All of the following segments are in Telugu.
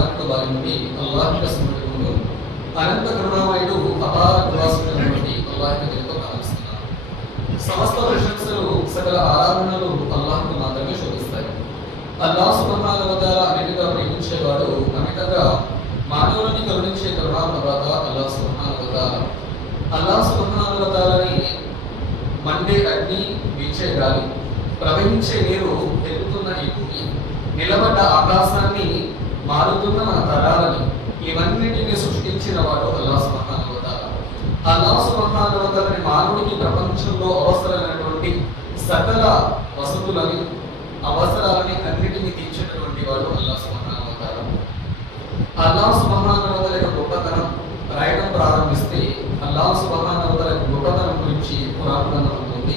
శతాబ్ద బారి నుండి అల్లాహ్ స్మృతిలో అనంత కరుణామయుడు అపార కృపాసుకున్నటువంటి అల్లాహ్ పేరుతో ప్రారంభిస్తున్నారు. సమస్త ప్రశంసలు సకల ఆరాధనలు అల్లాహ్కు మాత్రమే శోభిస్తాయి. అల్లాహ్ సుబ్హానహు వ తఆలా అమితంగా ప్రేమించేవాడు, అమితంగా మానవులని కరుణించే కరుణా ప్రదాత అల్లాహ్ సుబ్హానహు వ తఆలా. అల్లాహ్ సుబ్హానహు వ తఆలాని మండే అగ్ని, వీచే గాలి, ప్రవహించే నీరు, పెరుగుతున్న ఈ భూమి, నిలబడ్డ ఆకాశాన్ని, మారుతున్న మన తరాలని, ఇవన్నిటిని సృష్టించిన వాడు అల్లాహ్ సుబ్హానహు వ తఆలా. అల్లాహ్ సుబ్హానహు వ తఆలాని మానవుడికి ప్రపంచంలో అవసరమైనటువంటి సకల వసతులని, అవసరాలని అన్నిటినీ తీర్చేటటువంటి వాడు అల్లాహ్ సుబ్హానహు వ తఆలా. అల్లాహ్ సుబ్హానహు వ తఆలా యొక్క గొప్పతనం రాయడం ప్రారంభిస్తే అల్లాహ్ సుబ్హానహు వ తఆలా గొప్పతనం గురించి ఖురాన్ ఉంటుంది.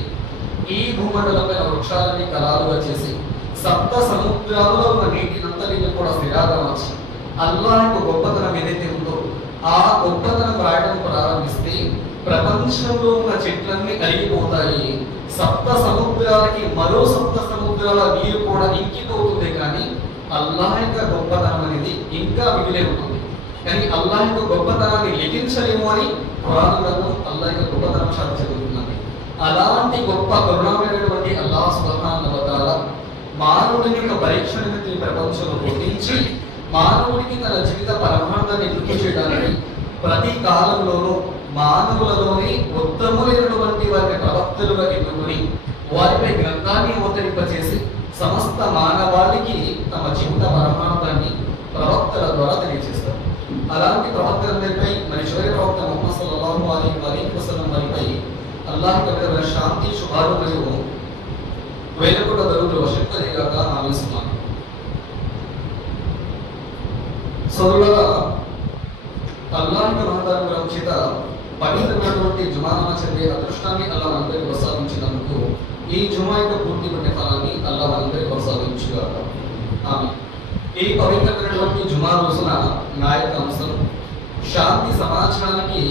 ఈ భూమండలంపై వృక్షాలని కలాలుగా చేసి సప్త సముద్రాలలో ఉన్న నీటినంతటిని కూడా స్థిరాగా వచ్చి అల్లాహ్ యొక్క గొప్పతనం ఏదైతే ఉందో ఆ గొప్పతనం రాయడం ప్రారంభిస్తే ప్రపంచంలో ఉన్న చెట్లన్నీ అరిగిపోతాయి. సప్త సముద్రాలకి మరో సప్త సముద్రాల నీరు కూడా ఇంకిపోతుంది, కానీ అల్లాహ్ యొక్క గొప్పతనం అనేది ఇంకా మిగిలే ఉంటుంది. కానీ అల్లాహ్ యొక్క గొప్పతనాన్ని లిఖించలేము అని ఖురాన్ గ్రంథం అల్లాహ్ యొక్క గొప్పతనం చాలా చదువుతుందండి. అలాంటి గొప్ప కరుణామైనటువంటి అల్లాహ్ సుబ్హానహు వ తఆలా మానవుడిని యొక్క పరీక్షని ప్రపంచంలో గుర్తించి మానవుడికి తన జీవిత పరమార్థాన్ని గుర్తు చేయడానికి ప్రతి కాలంలోనూ మానవులలోని ఉత్తములైనటువంటి వారిని ప్రవక్తలుగా ఎన్నుకొని వారిపై గ్రంథాన్ని అవతరింపచేసి సమస్త మానవాళికి తమ జీవిత పరమార్థాన్ని ప్రవక్తల ద్వారా తెలియజేస్తారు. అలాంటి ప్రవక్తలందరిపై మరి చివరి ప్రవక్త ముహమ్మద్ సల్లల్లాహు అలైహి వసల్లం వారిపై అల్లాహ్ యొక్క శాంతి శుభాలు మరియు వేలకొండ దరువులు వర్షింపజేయగాక ఆమెస్తున్నాను. సోదరులారా, అల్లాహ్ యొక్క మహత్తరమైన చేత పవిత్రమైనటువంటి జుమా నమాజ్ చదివే అదృష్టాన్ని అల్లాహ్ మనందరికీ ప్రసాదించినందుకు ఈ జుమా యొక్క పూర్తి ఫలాన్ని అల్లాహ్ మనందరికీ ప్రసాదించుగాక. ఆమీన్. ఈ పవిత్రమైనటువంటి జుమా రోజున నా యొక్క అంశం శాంతి సమాజానికి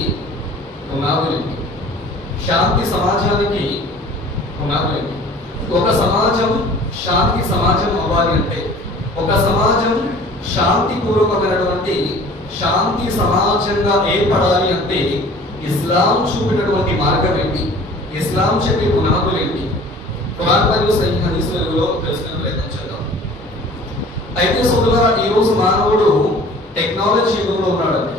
పునాదులేంటి. శాంతి సమాజానికి పునాదులేంటి. ఒక సమాజం శాంతి సమాజం అవ్వాలి అంటే, ఒక సమాజం శాంతిపూర్వకమైనటువంటి శాంతి సమాజంగా ఏర్పడాలి అంటే ఇస్లాం చూపినటువంటి మార్గం ఏంటి, ఇస్లాం చెప్పే పునాదులు ఏంటి, ఖురాన్ మరియు సహీహ్ హదీసులలో తెలుసుకునే ప్రయత్నం చేద్దాం. అయితే సోదరులారా, ఈ రోజు మానవుడు టెక్నాలజీ యుగంలో ఉన్నాడండి.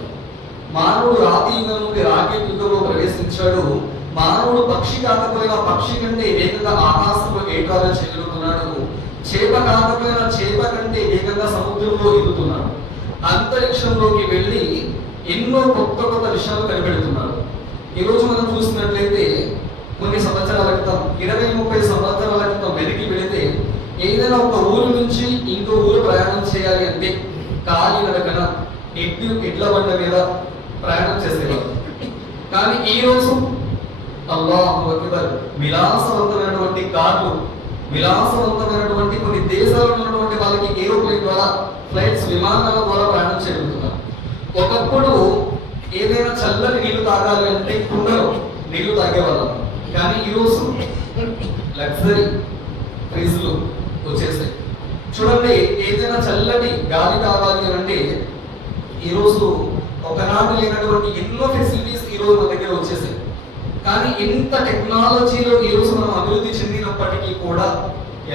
మానవుడు రాతి యుగం నుండి రాకెట్ యుగంలో ప్రవేశించాడు. మానవుడు పక్షి కాకపోయినా పక్షి కంటే వేగంగా ఆకాశంలో ఏకాలు చేయగలుగుతున్నాడు. చేప కాకపోయినా చేప కంటే వేగంగా సముద్రంలో ఎదుగుతున్నాడు. అంతరిక్షంలోకి వెళ్ళి ఎన్నో కొత్త కొత్త విషయాలు కనిపెడుతున్నాడు. ఈరోజు మనం చూసినట్లయితే కొన్ని సంవత్సరాల క్రితం 20-30 సంవత్సరాల క్రితం వెనక్కి వెళితే ఏదైనా ఒక ఊరు నుంచి ఇంకో ఊరు ప్రయాణం చేయాలి అంటే కాలినడకన ఎడ్ల బండ మీద ప్రయాణం చేసేవారు. కానీ ఈ రోజు అల్లాహు అక్బర్, విలాసవంతమైనటువంటి కార్లు, విలాసవంతమైనటువంటి కొన్ని దేశాల్లో ఉన్నటువంటి వాళ్ళకి ఏరోప్లేన్ ద్వారా, ఫ్లైట్స్, విమానాల ద్వారా ప్రయాణం చేయగలుగుతున్నారు. ఒకప్పుడు ఏదైనా చల్లని నీళ్లు తాగాలి అంటే కుండలో నీళ్లు తాగేవాళ్ళం. కానీ ఈరోజు లగ్జరీ ఫ్రిడ్జ్లు వచ్చేసాయి. చూడండి, ఏదైనా చల్లటి గాలి కావాలి అంటే ఈరోజు ఒకనాడు లేనటువంటి ఎన్నో ఫెసిలిటీస్ ఈరోజు మన దగ్గర వచ్చేసాయి. కానీ ఇంత టెక్నాలజీలో ఈరోజు మనం అభివృద్ధి చెందినప్పటికీ కూడా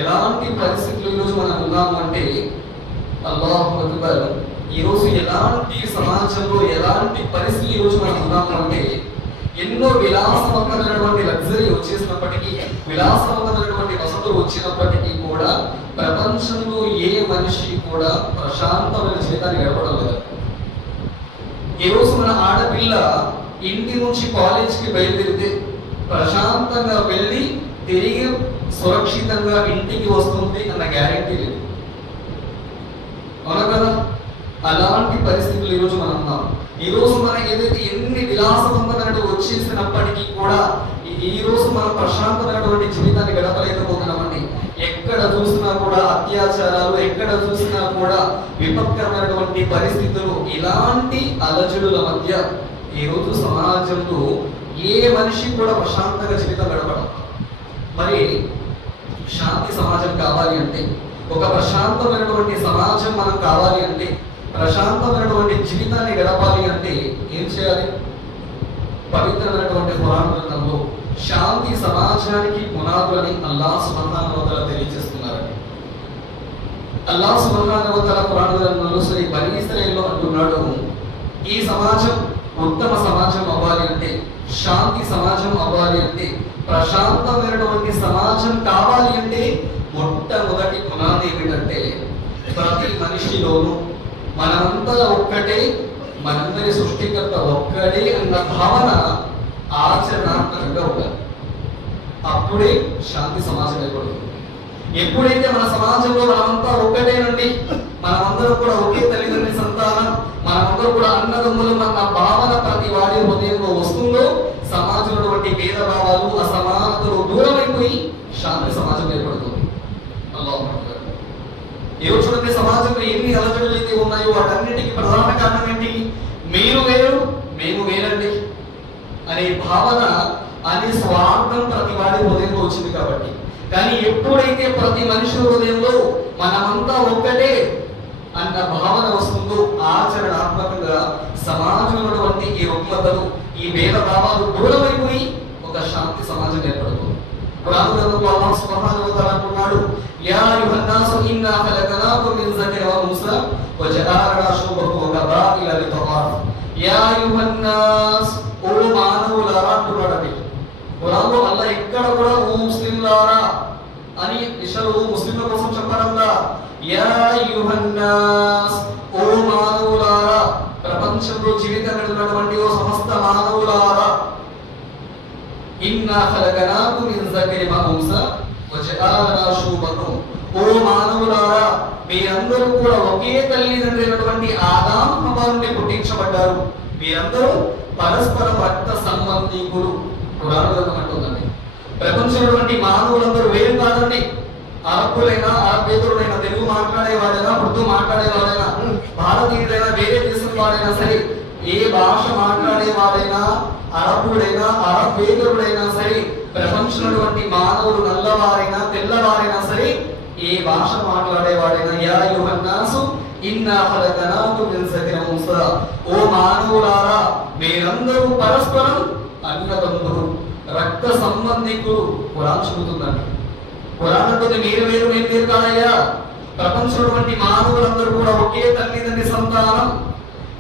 ఎలాంటి పరిస్థితులు ఈరోజు మనం ఉన్నాము అంటే అల్లాహు అక్బర్, ఈరోజు ఎలాంటి సమాజంలో ఎలాంటి పరిస్థితులు ఈరోజు మనం ఉన్నాము అంటే ఎన్నో విలాసవంతమైనటువంటి లగ్జరీ వచ్చేసినప్పటికీ, విలాసవంతమైనటువంటి వసతులు వచ్చినప్పటికీ కూడా ప్రపంచంలో ఏ మనిషి కూడా ప్రశాంతమైన జీవితాన్ని గడపడం లేదు. ఈరోజు మన ఆడపిల్ల ఇంటి నుంచి కాలేజ్కి బయలుదేరితే ప్రశాంతంగా వెళ్ళి తిరిగి సురక్షితంగా ఇంటికి వస్తుంది అన్న గ్యారెంటీ లేదు. అవునా కదా? అలాంటి పరిస్థితులు ఈరోజు మనం ఉన్నాం. ఈరోజు మనం ఏదైతే ఎన్ని విలాసవంతమైనటువంటి వచ్చేసినప్పటికీ కూడా ఈ రోజు మనం ప్రశాంతమైనటువంటి జీవితాన్ని గడపలేకపోతున్నామండి. ఎక్కడ చూసినా కూడా అత్యాచారాలు, ఎక్కడ చూసినా కూడా విపత్కరమైనటువంటి పరిస్థితులు, ఇలాంటి అలజడుల మధ్య ఈ రోజు సమాజంలో ఏ మనిషి కూడా ప్రశాంతంగా జీవితం గడపడం. మరి శాంతి సమాజం కావాలి అంటే, ఒక ప్రశాంతమైనటువంటి సమాజం మనం కావాలి అంటే ప్రశాంతమైనటువంటి జీవితాన్ని గడపాలి అంటే ఏం చేయాలి? పవిత్రమైనటువంటి ఖురాన్ గ్రంథంలో శాంతి సమాజానికి పునాదులని అల్లాహ్ సుబ్హానహు వ తఆలా తెలియజేస్తున్నారండి. అల్లాహ్ సుబ్హానహు వ తఆలా ఖురాన్ గ్రంథంలో సూరా బనీ ఇస్రాయీల్లో అంటున్నాడు, ఈ సమాజం ఉత్తమ సమాజం అవ్వాలి అంటే, శాంతి సమాజం అవ్వాలి అంటే, ప్రశాంతమైనటువంటి సమాజం కావాలి అంటే మొట్టమొదటి పునాది ఏమిటంటే ప్రతి మనిషిలోనూ మనమంతా ఒక్కటే, మనందరి సృష్టికర్త ఒక్కడే అన్న భావన ఆచరణాత్మకంగా ఉండాలి. అప్పుడే శాంతి సమాజం ఏర్పడుతుంది. ఎప్పుడైతే మన సమాజంలో మనమంతా ఒక్కటేనండి, మనమందరం కూడా ఒకే తల్లిదండ్రుల సంతానం, మనమందరం కూడా అన్నదమ్ములం అన్న భావన ప్రతి వాడి హృదయంలో వస్తుందో సమాజంలో భేదభావాలు, అసమానతలు దూరమైపోయి శాంతి సమాజం ఏర్పడుతుంది. ఈరోజు చూడండి, సమాజంలో ఎన్ని అలజడులు అయితే ఉన్నాయో వాటన్నిటికీ ప్రధాన కారణం ఏంటి? మీరు వేరు మేము వేరండి అనే భావన, అనే స్వార్థం ప్రతి వాడి హృదయంలో వచ్చింది కాబట్టి. కానీ ఎప్పుడైతే ప్రతి మనిషి హృదయంలో మనమంతా ఒక్కటే అన్న భావన వస్తుందో ఆచరణాత్మకంగా సమాజంలో ఈ రుగ్మతలు, ఈ భేదభావాలు దూరమైపోయి ఒక శాంతి సమాజం ఏర్పడుతుంది. ఖురాన్ గ్రంథంలో అల్లాహ్ సుబ్హానహు వ తఆలా అంటున్నాడు, యా అయ్యుహన్నాసు ఇన్నా ఖలఖనాకుం మిన్ జకరిన్ వ ఉన్సా వ జఅల్నా శుబహు వ కబాఇల లితఆరఫు. యా అయ్యుహన్నాస్, ఓ మానవులారా అంటున్నాడు. ఖురాన్లో అల్లాహ్ ఎక్కడ కూడా ఓ ముస్లింలారా అని విషయాలు ముస్లింల కోసం చెప్పడంలా, యా అయ్యుహన్నాస్, ఓ మానవులారా, ప్రపంచంలో జీవితం గడుపుతున్నటువంటి ఓ సమస్త మానవులారా, ఇన్నా ఖలఖనాకుం మిన్ జకరిన్ వ ఉన్సా వ జఅల్నా శుబహు, ఓ మానవులారా, మీరందరూ కూడా ఒకే తల్లిదండ్రి అయినటువంటి ఆదాం హవ్వ నుండి పుట్టించబడ్డారు. మీరందరూ పరస్పర రక్త సంబంధికులు. ఖురాన్ గ్రంథం అంటుందండి, ప్రపంచంలో మానవులందరూ వేరు కాదండి. అరబ్బులైనా, అరబ్బేతరులైనా, తెలుగు మాట్లాడేవాడైనా, ఉర్దూ మాట్లాడేవాడైనా, భారతీయుడైనా, వేరే దేశం వాడైనా సరే, ఏ భాష మాట్లాడేవాడైనా, అరబ్బుడైనా, అరబ్బేతరుడైనా సరే, ప్రపంచంలో మానవులు నల్లవారైనా తెల్లవారైనా సరే, ఏ భాష మాట్లాడేవాడైనా, యా అయ్యుహన్నాసు ఇన్నా ఖలఖనాకుం మిన్ జకరిన్ వ ఉన్సా, ఓ మానవులారా, మీరందరూ పరస్పరం అన్నదమ్ములు, రక్త సంబంధికులు. ఖురాన్ చెబుతుందండి. ఖురాన్ అంటుంది మీరు వేరు మేము వేరు కాదయ్యా, ప్రపంచంలో మానవులందరూ కూడా ఒకే తల్లిదండ్రి సంతానం.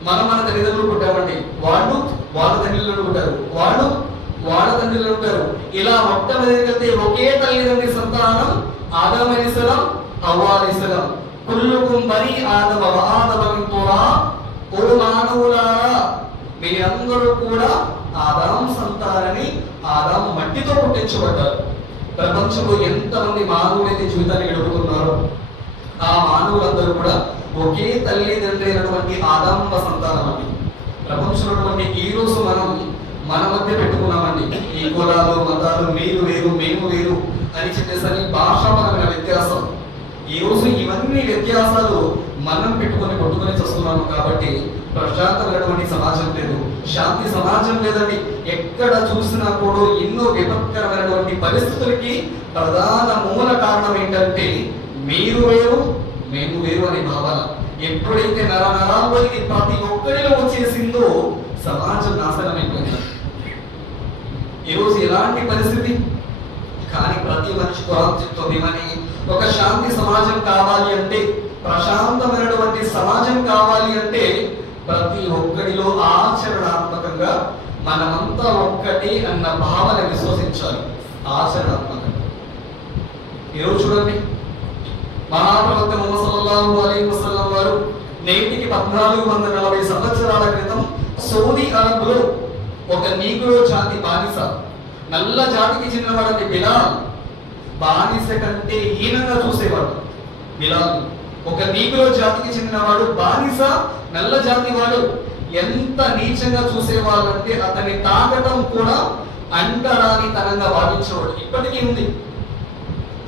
మనం మన తల్లిదండ్రులు పుట్టామండి, వాళ్ళు వాళ్ళ తల్లిదండ్రులు పుట్టారు, వాళ్ళు వాళ్ళ తండ్రులు ఉంటారు. ఇలా మొట్టమొదటి ఒకే తల్లిదండ్రి సంతానం ఆదమ్ అలైహిస్సలాం, హవ్వా అలైహిస్సలాం. కుల్లుకుం బనీ ఆదమ వ ఆదమ మిన్ తురాబ్, ఓ మానవులారా, మీరందరూ కూడా ఆదాం సంతానని, ఆదాం మట్టితో పుట్టించబడ్డారు. ప్రపంచంలో ఎంతమంది మానవులైతే జీవితాన్ని గడుపుతున్నారో ఆ మానవులందరూ కూడా ఒకే తల్లిదండ్రి అయినటువంటి ఆదాం సంతానం అండి. ప్రపంచంలో ఈ రోజు మనం మన మధ్య పెట్టుకున్నామండి ఈ కులాలు, మతాలు, మీరు వేరు మేము వేరు అని చెప్పేసరి భాషాపరమైన వ్యత్యాసం. ఈ రోజు ఇవన్నీ వ్యత్యాసాలు మనం పెట్టుకొని కొట్టుకొని వస్తున్నాము కాబట్టి ప్రశాంతమైనటువంటి సమాజం లేదు, శాంతి సమాజం లేదండి. ఎక్కడ చూసినా కూడా ఎన్నో విపత్కరమైనటువంటి పరిస్థితులకి ప్రధాన మూల కారణం ఏంటంటే మీరు వేరు మేము వేరు అనే భావన. ఎప్పుడైతే నరాల్లోకి ప్రతి ఒక్కరిలో వచ్చేసిందో సమాజం నాశనం అయిపోయింది. ఈరోజు ఎలాంటి పరిస్థితి కానీ ప్రతి మనిషి ఖురాన్ చెప్తుంది, మరి ఒక శాంతి సమాజం కావాలి అంటే, ప్రశాంతమైనటువంటి సమాజం కావాలి అంటే ప్రతి ఒక్కడిలో ఆచరణాత్మకంగా మనమంతా ఒక్కటి అన్న భావన విశ్వసించాలి. ఆచరణాత్మకంగా ఈరోజు చూడండి, మహాప్రవక్త ముహమ్మద్ సల్లల్లాహు అలైహి వసల్లం వారు నేటికి 1440 సంవత్సరాల క్రితం సౌదీ అరబ్ లో ఒక నీగ్రో జాతి బానిస, నల్ల జాతికి చెందినవాడని బిలాల్, బానిస కంటే హీనంగా చూసేవాడు. బిలాల్ ఒక నీగ్రో జాతికి చెందినవాడు, బానిస, నల్ల జాతి వాడు ఎంత నీచంగా చూసేవాళ్ళంటే అతన్ని తాకటం కూడా అంటరాని తనంగా భావించేవాడు. ఇప్పటికీ ఉంది.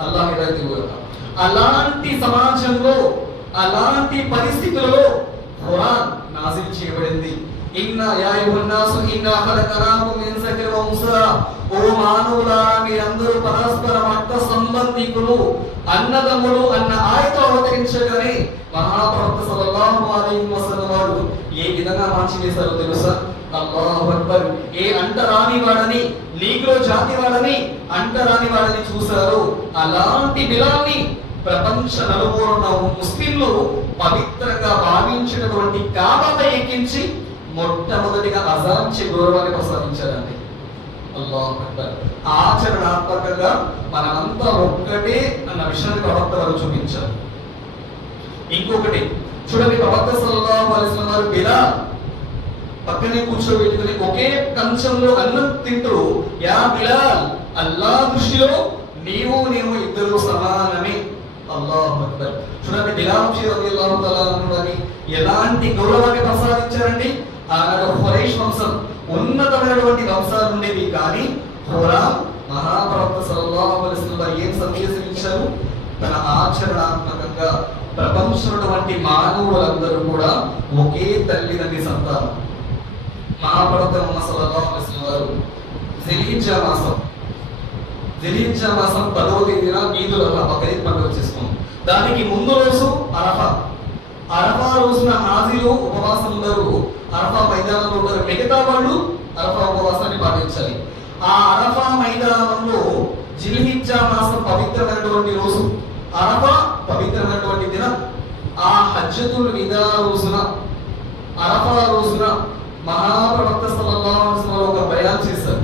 అల్లాహ్ హిదాయత్ ఇవ్వగా అలాంటి సమాజంలో, అలాంటి పరిస్థితులలో ఖురాన్ నాజిల్ చేయబడింది. ఇన్నా యా అయ్యుహన్నాసు ఇన్నా ఖలఖనాకుం మిన్ జకరిన్ వ ఉన్సా, ఓ మానవులారా, మీరందరూ పరస్పర రక్త సంబంధికులు, అన్నదమ్ములు అన్న ఆయత అవతరించగానే మహాప్రవక్త సల్లల్లాహు అలైహి విధంగా మార్చివేశారో తెలుసా? అల్లాహు అక్బర్. ఏ అంటరాని వాడని, నీగ్రో జాతి వాడని, అంటరాని వాడని చూశారు. అలాంటి బిలాల్ని ప్రపంచ నలుమూలన ముస్లింలు పవిత్రంగా భావించినటువంటి కాబా ఎక్కించి మొట్టమొదటిగా అజాన్ గౌరవాన్ని ప్రసాదించారండి. అల్లాహు అక్బర్. ఆచరణాత్మకంగా మనమంతా ఒక్కటే అన్న విషయాన్ని ప్రవక్త వారు చూపించారు. ఇంకొకటి చూడండి, ప్రవక్త సల్లల్లాహు అలైహి వసల్లం వారు బిలాల్ పక్కనే కూర్చోబెట్టుకుని ఒకే కంచంలో అన్నం తింటూ, యా బిలాల్, అల్లాహ్ దృష్టిలో నీవు నేను ఇద్దరు సమానమే. అల్లాహు అక్బర్. చూడండి, బిలాల్ రలియల్లాహు తఆలా అన్హుని ఎలాంటి గౌరవాన్ని ప్రసాదించారండి. ఆనాడు ఖురైష్ వంశం ఉన్నతమైనటువంటి వంశాలు ఉండేవి, కానీ ఖురాన్ మహాప్రవక్త సల్లల్లాహు అలైహి వసల్లం వారు ఏం సందేశం ఇచ్చారు? తన ఆచరణాత్మకంగా ప్రపంచంలో మానవులందరూ కూడా ఒకే తల్లిదండ్రి సంతానం. మహాప్రవక్త ముహమ్మద్ సల్లల్లాహు అలైహి వసల్లం వారు జిల్హిజ్జా మాసం 10వ తేదీన ఈదుల్ అద్హా బక్రీద్ పండుగ చేసుకున్నాం. దానికి ముందు రోజు అరఫా రోజున హాజీలు ఉపవాసం ఉండరు, అరఫా మైదానంలో ఉంటారు. మిగతా వాళ్ళు అరఫా ఉపవాసాన్ని పాటించాలి. ఆ అరఫా మైదానంలో జిల్హిజ్జా మాసం పవిత్రమైనటువంటి రోజు, అరఫా పవిత్రమైనటువంటి దినం. ఆ హజ్జతుల్ విదా రోజున, అరఫా రోజున మహాప్రవక్త సల్లల్లాహు అలైహి వసల్లం ఒక బయాన్ చేశారు.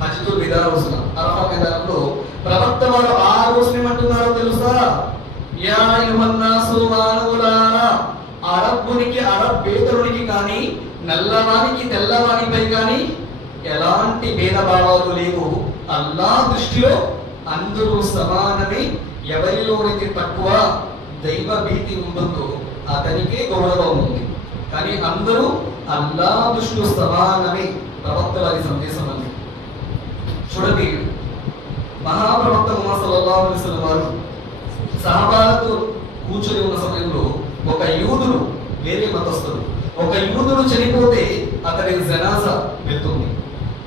హజ్జతుల్ విదా రోజున అరఫా మైదానంలో ప్రవక్త వారు ఆ రోజున ఏమంటున్నారో తెలుసా? యా అయ్యుహన్నాసు, మానవులారా, అరబ్బునికి అరబ్బేతరునికి కానీ, నల్లవానికి తెల్లవానిపై కానీ ఎలాంటి భేదభావాలు లేవు. అల్లాహ్ దృష్టిలో అందరూ సమానమే. ఎవరిలోనైతే తక్కువ దైవ భీతి ఉంటుందో అతనికే గౌరవం ఉంది, కానీ అందరూ అల్లాహ్ దృష్టిలో సమానమే. ప్రవక్త వారి సందేశం అంది. చూడండి, మహాప్రవక్త ముహమ్మద్ సల్లల్లాహు అలైహి వసల్లం వారు సహాబాలతో కూర్చొని ఉన్న సమయంలో ఒక యూదుడు, వేరే మతస్థుడు, ఒక యూదుడు చనిపోతే అతని జనాజా వెళ్తుంది.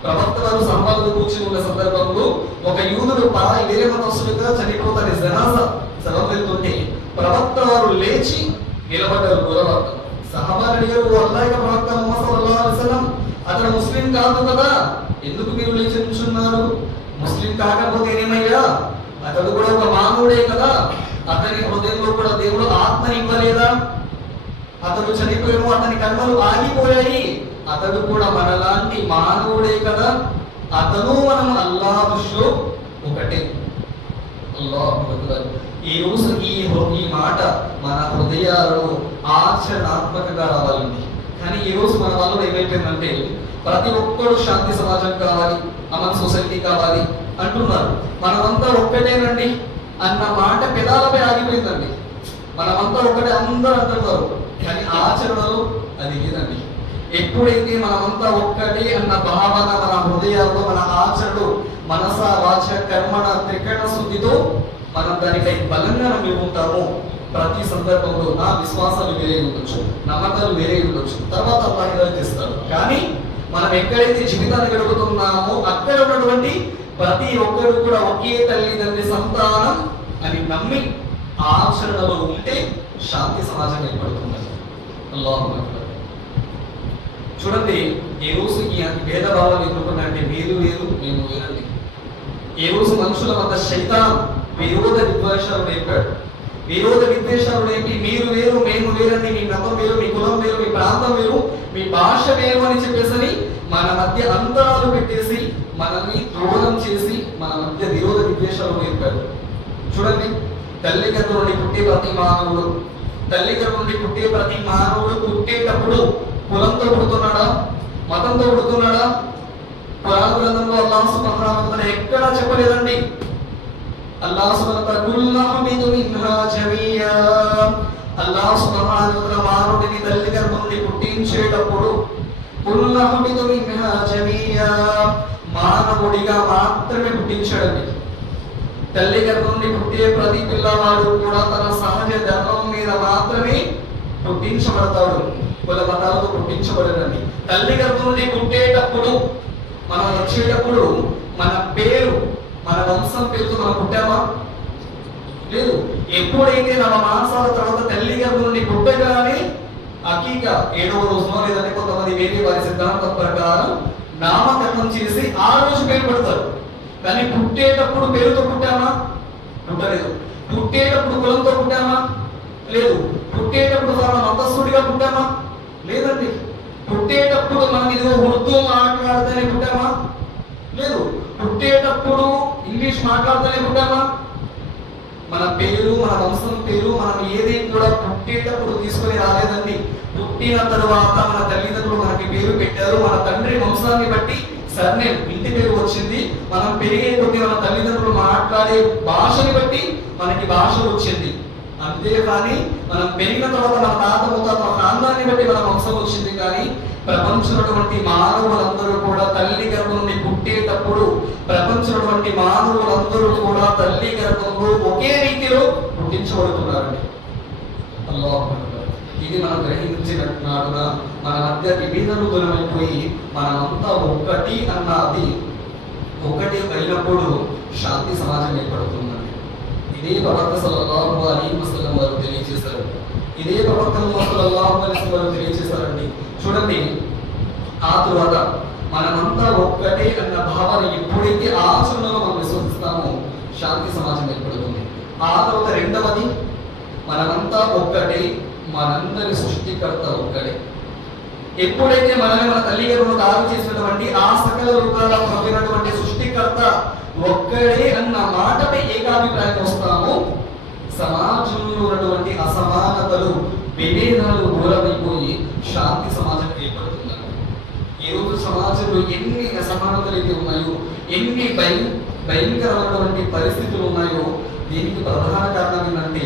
ప్రవక్త వారు సహాబాలతో కూర్చొని ఉన్న సందర్భంలో ఒక యూదుడు పరాయి వేరే మతస్థుడిగా చనిపోతే అతని జనాజా శవం వెళ్తుంటే ప్రవక్త వారు లేచి నిలబడ్డారు. గొడవత సహాబాలు అడిగారు, అల్లాహ్ ప్రవక్త ముహమ్మద్ సల్లల్లాహు అలైహి వసల్లం అతను ముస్లిం కాదు కదా, ఎందుకు మీరు లేచి నిల్చున్నారు? ముస్లిం కాకపోతే ఏమయ్యా, అతడు కూడా ఒక మానవుడే కదా, అతని హృదయంలో కూడా దేవుడు ఆత్మని ఇవ్వలేదా? అతడు చనిపోయాము, అతని కర్మలు ఆగిపోయాయి, అతడు కూడా మనలాంటి మానవుడే కదా, అతను మనం అల్లాహ్ దృష్టిలో ఒకటే. అల్లాహు అక్బర్. ఈ రోజు ఈ మాట మన హృదయాలలో ఆచరణాత్మకంగా రావాలండి. కానీ ఈ రోజు మన వాళ్ళు ఏమైపోయిందంటే, ప్రతి ఒక్కరు శాంతి సమాజం కావాలి, అమన్ సొసైటీ కావాలి అంటున్నారు. మనమంతా ఒక్కటేనండి అన్న మాట పెదాలపై ఆగిపోయిందండి. మనమంతా ఒకటే అందరూ అంటున్నారు, కానీ ఆచరణలో అది లేదండి. ఎప్పుడైతే మనమంతా ఒక్కటే అన్న భావన మన హృదయాల్లో, మన ఆచరణలో మనస వాచ కర్మణ త్రికరణ శుద్ధితో మనం దానిపై బలంగా నమ్మి ఉంటాము. ప్రతి సందర్భంలో నా విశ్వాసాలు వేరే ఉండొచ్చు, నమ్మకాలు వేరే ఉండొచ్చు, తర్వాత అల్లాహ్ చేస్తారు. కానీ మనం ఎక్కడైతే జీవితాన్ని గడుపుతున్నామో అక్కడ ఉన్నటువంటి ప్రతి ఒక్కరు కూడా ఒకే తల్లిదండ్రి సంతానం అని నమ్మి ఆచరణలో ఉంటే శాంతి సమాజం ఏర్పడుతుంది. అల్లాహు అక్బర్. చూడండి, ఏ రోజు ఈ భేదభావాలు ఎందుకున్నాయంటే, మీరు వేరు మేము వేరండి. ఏ రోజు మనుషుల మధ్య శైతాన్ విరోధ విద్వేషాలు నేర్పాడు. విరోధ విద్వేషాలు నేర్పి మీరు వేరు మేము వేరండి, మీ మతం వేరు, మీ కులం వేరు, మీ ప్రాంతం వేరు, మీ భాష వేరు అని చెప్పేసి మన మధ్య అంతరాలు పెట్టేసి మనల్ని దూరం చేసి మన మధ్య విరోధ విద్వేషాలు నేర్పాడు. చూడండి, తల్లి గర్భం నుండి పుట్టే ప్రతి మానవుడు పుట్టేటప్పుడు కులంతో పుడుతున్నాడా, మతంతో పుడుతున్నాడా? ఖురాన్ గ్రంథంలో అల్లాహ్ సుబ్హానహు వ తఆలా ఎక్కడా చెప్పలేదండి. అల్లాహ్ సుబ్హానహు వ తఆలా కుల్లహమిదు మిన్హా జమీయా, అల్లాహ్ సుబ్హానహు వ తఆలా మానవుడిని తల్లి గర్భం నుండి పుట్టించేటప్పుడు కుల్లహమిదు మిన్హా జమీయా, మానవుడిగా మాత్రమే పుట్టించాడండి. తల్లి గర్భం నుండి పుట్టే ప్రతి పిల్లవాడు కూడా తన సహజ ధర్మం మీద మాత్రమే పుట్టించబడతాడు, కుల మతాలతో పుట్టించబడదండి. తల్లి గర్భం నుండి పుట్టేటప్పుడు మనం వచ్చేటప్పుడు మన పేరు, మన వంశం పేరుతో మనం పుట్టామా? లేదు. ఎప్పుడైతే నవ మాసాల తర్వాత తల్లి గర్భం నుండి పుట్టగానే అకీక 7వ రోజునో లేదంటే కొంతమంది వేరే వారి సిద్ధాంతం ప్రకారం నామకరణం చేసి ఆ రోజు పేరు పెడతారు. కానీ పుట్టేటప్పుడు పేరుతో పుట్టామా? పుట్టలేదు. పుట్టేటప్పుడు కులంతో పుట్టామా? లేదు. పుట్టేటప్పుడు మనం అంతస్తుడిగా పుట్టామా? లేదండి. పుట్టేటప్పుడు మనం ఇదిగో ఉర్దూ మాట్లాడితేనే పుట్టామా? లేదు. పుట్టేటప్పుడు ఇంగ్లీష్ మాట్లాడితేనే పుట్టామా? మన పేరు, మన వంశం పేరు మనం ఏది కూడా పుట్టేటప్పుడు తీసుకొని రాలేదండి. పుట్టిన తరువాత మన తల్లిదండ్రులు మనకి పేరు పెట్టారు. మన తండ్రి వంశాన్ని బట్టి సర్నేమ్ ఇంటి పేరు వచ్చింది. మనం పెరిగే కొద్ది మన తల్లిదండ్రులు మాట్లాడే భాషని బట్టి మనకి భాష వచ్చింది. అంతేకాని మనం పెరిగిన తర్వాత మన తాత ముత్తాత ప్రాంతాన్ని బట్టి మన వంశం వచ్చింది. కానీ ప్రపంచంలోటువంటి మానవులందరూ కూడా తల్లి గర్భం నుండి పుట్టేటప్పుడు ప్రపంచంలోటువంటి మానవులందరూ కూడా తల్లి గర్భంలో ఒకే రీతిలో పుట్టించబడుతున్నారండి. అల్లాహ్ అక్బర్. ఇది మనం గ్రహించిన నాడున మన మధ్య విభేదాలు దూరమైపోయి మనమంతా ఒక్కటి అన్నది ఒకటి అయినప్పుడు శాంతి సమాజం ఏర్పడుతుందండి. ఇదే ప్రవక్త సల్లల్లాహు అలైహి వసల్లం వారు తెలియజేశారు. ఇదే ప్రవక్త సల్లల్లాహు అలైహి వసల్లం వారు తెలియజేశారండి. చూడండి, ఆ తరువాత మనమంతా ఒక్కటే అన్న భావన ఎప్పుడైతే ఆచరణలో మనం విశ్వసిస్తామో శాంతి సమాజం ఏర్పడుతుంది. ఆ తర్వాత రెండవది, మనమంతా ఒక్కటే, మనందరి సృష్టికర్త ఒక్కడే. ఎప్పుడైతే మనల్ని మన తల్లి గర్భంలో తయారు చేసినటువంటి ఆ సకల రూపాల పొందినటువంటి సృష్టికర్త ఒక్కడే అన్న మాటపై ఏకాభిప్రాయం వస్తామో సమాజంలో ఉన్నటువంటి అసమానతలు, విభేదాలు దూరమైపోయి శాంతి సమాజం ఏర్పడుతుందండి. ఈ రోజు సమాజంలో ఎన్ని అసమానతలు అయితే ఉన్నాయో, ఎన్ని భయంకరమైనటువంటి పరిస్థితులు ఉన్నాయో దీనికి ప్రధాన కారణం ఏంటంటే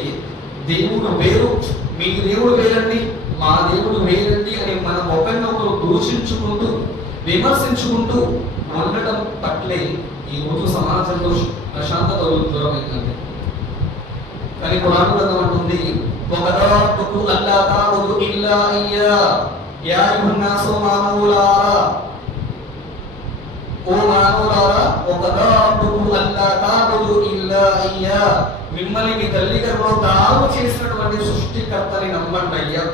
దేవుడు వేరు, మీ దేవుడు వేరండి, మా దేవుడు వేరండి అని మనం ఒకరినొకరు దూషించుకుంటూ విమర్శించుకుంటూ ఉండటం పట్లే ఈ రోజు సమాజంలో ప్రశాంతత దూరమైందండి. కానీ ఖురాన్ గ్రంథం అంటుంది, వకదాతుకు అల్లా తఅబుదు ఇల్లా ఇయ్యా యా అయ్యుహన్నాసు మానవులారా, ఓ మానవులారా, వకదాతుకు అల్లా తఅబుదు ఇల్లా ఇయ్యా, మిమ్మల్ని మీ తల్లి గర్భంలో తాను చేసినటువంటి సృష్టికర్తని నమ్మండి అయ్యా.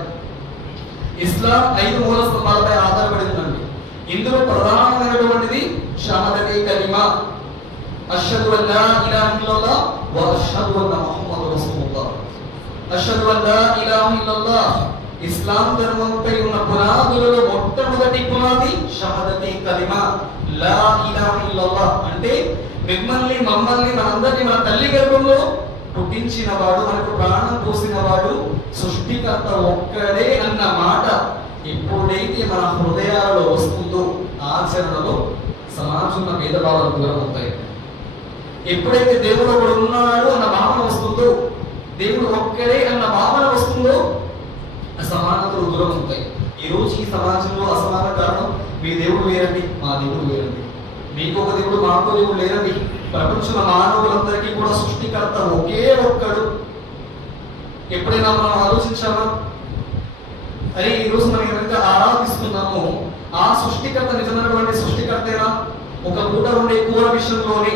ఇస్లాం 5 మూల స్తంభాలపై ఆధారపడిందండి. ఇందులో ప్రధానమైనటువంటిది షహాదతే కలిమా, అష్హదు అల్లా ఇలాహ ఇల్లల్లాహ్ వ అష్హదు అన్న ముహమ్మదు రసూలుల్లాహ్. అష్హదు అల్లా ఇలాహ ఇల్లల్లాహ్ ఇస్లాం ధర్మంపై ఉన్న పునాదులలో మొట్టమొదటి పునాది షహాదతే కలిమా, లా ఇలాహ ఇల్లల్లాహ్. అంటే మిమ్మల్ని మమ్మల్ని మనందరినీ మన తల్లి గర్భంలో పుట్టించిన వాడు, మనకు ప్రాణం పోసిన వాడు సృష్టికర్త ఒక్కడే అన్న మాట ఎప్పుడైతే మన హృదయాలలో వస్తుందో ఆచరణలో సమాజంలో భేదభావాలు దూరం అవుతాయి. ఎప్పుడైతే దేవుడు ఒకడు ఉన్నాడు అన్న భావన వస్తుందో, దేవుడు ఒక్కడే అన్న భావన వస్తుందో అసమానతలు దూరం అవుతాయి. ఈ రోజు ఈ సమాజంలో అసమాన కారణం మీ దేవుడు వేరండి, మా దేవుడు వేరండి, మీకు ఒక దేవుడు మాకు దేవుడు లేరండి. ప్రపంచంలో మానవులందరికీ కూడా సృష్టికర్త ఒకే ఒక్కడు. ఎప్పుడైనా మనం ఆలోచించామా? అరే ఈ రోజు మనం ఎవరైతే ఆరాధిస్తున్నామో ఆ సృష్టికర్త నిజమైనటువంటి సృష్టికర్తేనా? ఒక పూట ఉండే కూర విషయంలోనే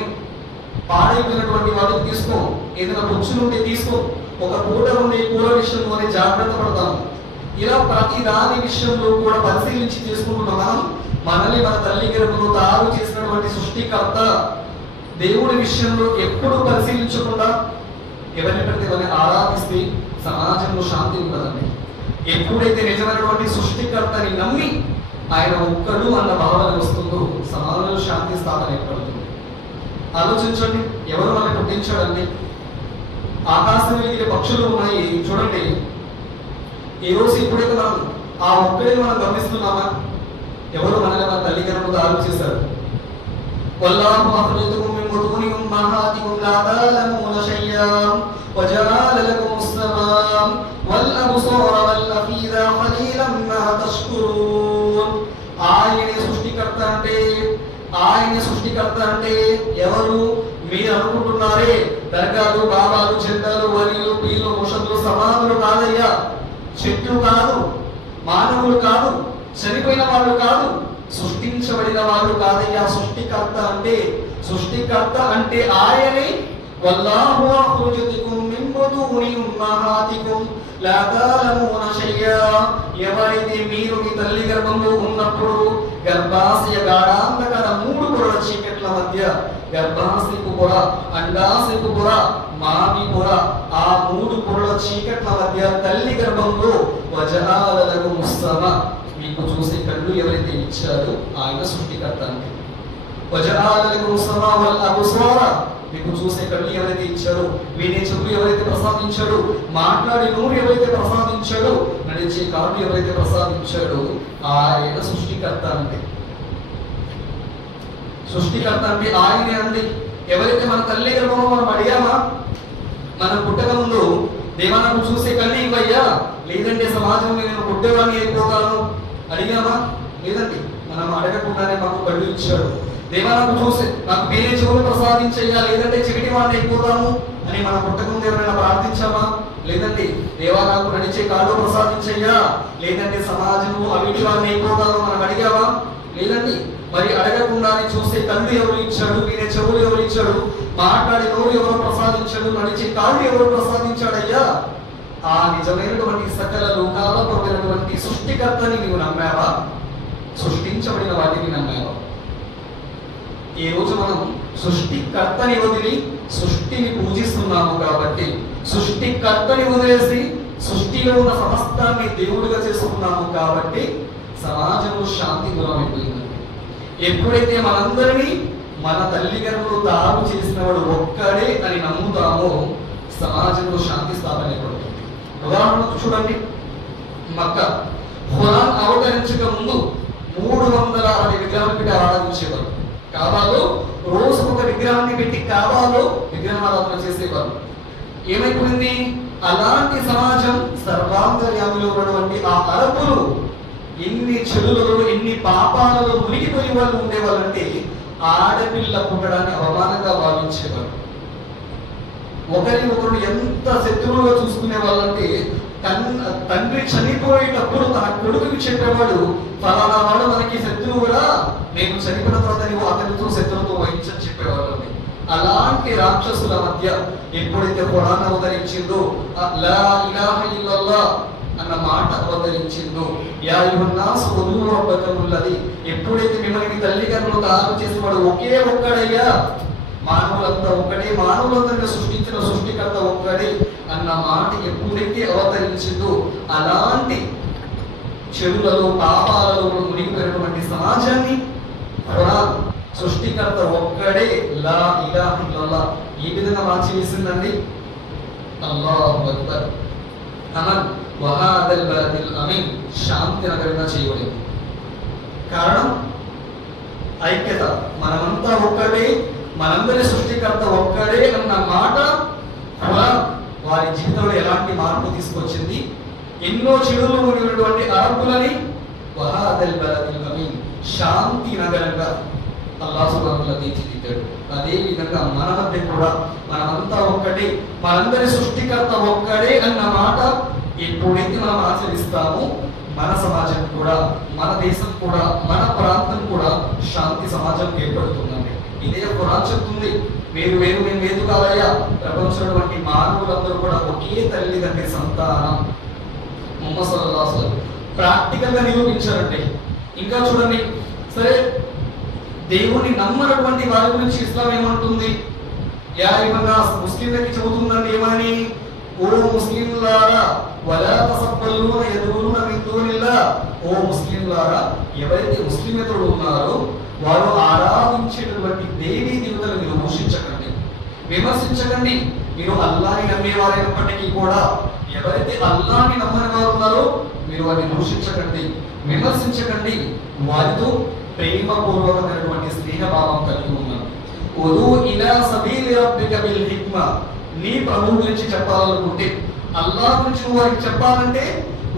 పాడైపోయినటువంటి వాటిని తీసుకో, ఏదైనా పుచ్చులుంటే తీసుకో, ఒక పూట ఉండే కూర విషయంలోనే జాగ్రత్త పడతాము. ఇలా ప్రతి దాని విషయంలో కూడా పరిశీలించి చేసుకుంటున్నాం. మనం మనల్ని మన తల్లి గర్భంలో తయారు చేసినటువంటి సృష్టికర్త దేవుడి విషయంలో ఎప్పుడు పరిశీలించకుండా ఎవరిని పడితే వారిని ఆరాధిస్తే సమాజంలో శాంతి ఉండదండి. ఎప్పుడైతే నిజమైనటువంటి సృష్టికర్తని నమ్మి ఆయన ఒక్కడు అన్న భావన వస్తుందో సమాజంలో శాంతి స్థాపన ఏర్పడుతుంది. ఆలోచించండి, ఎవరు మనల్ని పుట్టించాడండి? ఆకాశం ఎగిరే పక్షులు ఉన్నాయి చూడండి. ఈ రోజు ఇప్పుడైతే మనం ఆ ఒక్కడే మనం గమనిస్తున్నామా? ఎవరు మనల్ని మన తల్లి గర్భంలో తయారు చేశారు? వల్లాహు అఖ్రజకుం మిన్ బుతూని ఉమ్మహాతికుం లా తఅలమూన షై'అన్ వజఅల లకుముస్ సమా'a వల్ అబ్సార వల్ అఫీదా ఖలీలం మా తష్కురూన్. ఆయనే సృష్టికర్త అంటే ఎవరు? మీరు అనుకుంటున్నారే దర్గాలు, బాబాలు, చందాలు, వలీలు, పీలు, ముషద్దులు, సమాధులు కాదయ్యా, చెట్లు కాదు, మానవులు కాదు, చనిపోయిన వాళ్ళు కాదు, సృష్టించబడిన వాళ్ళు కాదయ్యా. సృష్టికర్త అంటే ఆయనే వల్లాహు అఖ్రజతుకుం మిన్ బుతూని ఉమ్మహాతికుం లా తఅలమూన షయ్యా. ఎవరైతే మీరు మీ తల్లి గర్భంలో ఉన్నప్పుడు గర్భాశయ గాఢాంధకార 3 పొరల చీకట్ల మధ్య గర్భాశయపు పొర, అండాశయపు పొర, మామి పొర, ఆ 3 పొరల చీకట్ల మధ్య తల్లి గర్భంలో వజహాల లకుం ఉస్సమా, మీకు చూసే కళ్ళు ఎవరైతే ఇచ్చారో ఆయన సృష్టికర్త అంటే. వజహాల లకుం ఉస్సమా వల్ అబ్సార, మీకు చూసే కళ్ళు ఎవరైతే ఇచ్చారో, వినే చెవులు ఎవరైతే ప్రసాదించాడో, మాట్లాడే నోరు ఎవరైతే ప్రసాదించాడో, నడిచే కాళ్ళు ఎవరైతే ప్రసాదించాడో ఆయన సృష్టికర్త అంటే. సృష్టికర్త అంటే ఆయనే అండి. ఎవరైతే మన తల్లి గర్భంలో మనం అడిగామా, మనం పుట్టక ముందు దేవా నాకు చూసే కళ్ళు ఇవ్వయ్యా, లేదంటే సమాజంలో నేను పుట్టేవాడిని అయిపోతాను అడిగామా? లేదండి. మనం అడగకుండానే మాకు కళ్ళు ఇచ్చాడు. దేవా నాకు చూసే నాకు వేరే చెవులు ప్రసాదించయ్యా, లేదంటే చెవిటి వాడిని అయిపోతాము అని మనం పుట్టకముందు ఎవరైనా ప్రార్థించామా? లేదండి. దేవా నాకు నడిచే కాళ్ళు ప్రసాదించయ్యా, లేదంటే సమాజంలో అవిటి వాడిని అయిపోతాను మనం అడిగావా? లేదండి. మరి అడగకుండానే చూసే కళ్ళు ఎవరు ఇచ్చాడు, వినే చెవులు ఎవరు ఇచ్చాడు, మాట్లాడే నోరు ఎవరు ప్రసాదించాడు, నడిచే కాళ్ళు ఎవరు ప్రసాదించాడయ్యా? ఆ నిజమైనటువంటి సకల లోకాలతో ఉన్నటువంటి సృష్టికర్తని నీవు నమ్మావా? సృష్టించబడిన వాటిని నమ్మావా? ఈ రోజు మనం సృష్టికర్తని వదిలి సృష్టిని పూజిస్తున్నాము కాబట్టి, సృష్టికర్తని వదిలేసి సృష్టిలో ఉన్న సమస్తాన్ని దేవుడిగా చేసుకున్నాము కాబట్టి సమాజంలో శాంతి దూరం అయిపోయింది. ఎప్పుడైతే మనందరినీ మన తల్లి గర్భంలో తాను చేసిన వాడు ఒక్కడే అని నమ్ముతామో సమాజంలో శాంతి స్థాపన ఏర్పడుతుంది. ఉదాహరణకు చూడండి, మక్కా ఖురాన్ అవతరించక ముందు 360 విగ్రహాలు పెట్టి ఆరాధించేవారు. కాబాలో రోజు ఒక విగ్రహాన్ని పెట్టి కాబాలో విగ్రహారాధన చేసేవారు. ఏమైపోయింది? అలాంటి సమాజం సర్వాంతర్యామిలో ఉన్నటువంటి ఆ అరబ్బులు ఎన్ని చెడులలో ఎన్ని పాపాలలో మునిగిపోయి వాళ్ళు ఉండేవాళ్ళంటే ఆడపిల్ల పుట్టడాన్ని అవమానంగా భావించేవారు. ఒకరి ఒకరు ఎంత శత్రువులుగా చూసుకునే వాళ్ళంటే తండ్రి చనిపోయేటప్పుడు తన కొడుకుకి చెప్పేవాడు, ఫలానా వాడు మనకి శత్రువు కూడా, నేను చనిపోయిన తర్వాత నువ్వు అతనితో శత్రువుతో వహించని చెప్పేవాళ్ళు. అలాంటి రాక్షసుల మధ్య ఎప్పుడైతే ఖురాన్ అవతరించిందో, లా ఇలాహ ఇల్లల్లాహ్ అన్న మాట అవతరించిందో, యా అయ్యుహన్నాస్ ఉదూ రబ్బకముల్లది, ఎప్పుడైతే మిమ్మల్ని మీ తల్లి గర్భంలో తయారు చేసేవాడు ఒకే ఒక్కడయ్యా, మానవులంతా ఒక్కడే, మానవులందరినీ సృష్టించిన సృష్టికర్త ఒక్కడే అన్న మాట ఎప్పుడైతే అవతరించిందో, అలాంటి చెడులలో పాపాలలో మునిగిపోయినటువంటి సమాజాన్ని ఖురాన్ సృష్టికర్త ఒక్కడే, లా ఇలాహ ఇల్లల్లాహ్ ఈ విధంగా మార్చివేసిందండి. అల్లాహు అక్బర్. అమన్ వహాదల్ బలదిల్ అమీన్, శాంతి నగరంగా చేయబడింది. కారణం ఐక్యత. మనమంతా ఒక్కడే, మనందరి సృష్టికర్త ఒక్కడే అన్న మాట ఖురాన్ వారి జీవితంలో ఎలాంటి మార్పు తీసుకొచ్చింది. ఎన్నో చెడులు ఉన్నటువంటి అరబ్బులని వహాదల్ బలదిల్ అమీన్, శాంతి నగరంగా అల్లాహ్ సుబ్హానహు వ తఆలా తీర్చిదిద్దాడు. అదే విధంగా మన మధ్య కూడా మనమంతా ఒక్కటే, మనందరి సృష్టికర్త ఒక్కడే అన్న మాట ఎప్పుడైతే మనం ఆచరిస్తామో మన సమాజం కూడా, మన దేశం కూడా, మన ప్రాంతం కూడా శాంతి సమాజం ఏర్పడుతుందండి. ఇదే ఖురాన్ చెప్తుంది. వేరు వేరు మేము వేరు కాదయ్యా, ప్రపంచంలో మానవులందరూ కూడా ఒకే తల్లిదండ్రి సంతానం. ముహమ్మద్ సల్లల్లాహు అలైహి వసల్లం ప్రాక్టికల్ గా నిరూపించారండి. ఇంకా చూడండి, సరే దేవుణ్ణి నమ్మనటువంటి వారి గురించి ఇస్లాం ఏమంటుంది? యా అయ్యుహన్నాస్, ముస్లింలకి చెబుతుందండి ఏమని? ఓ ముస్లింలారా, వలా తసబ్బలూన యదులున మిన్ దూనిల్లాహ్, ఓ ముస్లింలారా, ఎవరైతే ముస్లిమేతరులు ఉన్నారో వారు ఆరాధించేటటువంటి దేవీ దేవతలను మీరు దూషించకండి, విమర్శించకండి. మీరు అల్లాహ్ని నమ్మేవారైనప్పటికీ కూడా ఎవరైతే అల్లాహ్ని నమ్మని వారు ఉన్నారో మీరు వారిని దూషించకండి, విమర్శించకండి. వారితో ప్రేమపూర్వకమైనటువంటి స్నేహభావం కలిగి ఉన్నారు. ఉదు ఇలా సబీలి రబ్బిక బిల్ హిక్మా, నీ ప్రభువు గురించి చెప్పాలనుకుంటే, అల్లాహ్ గురించి నువ్వు వారికి చెప్పాలంటే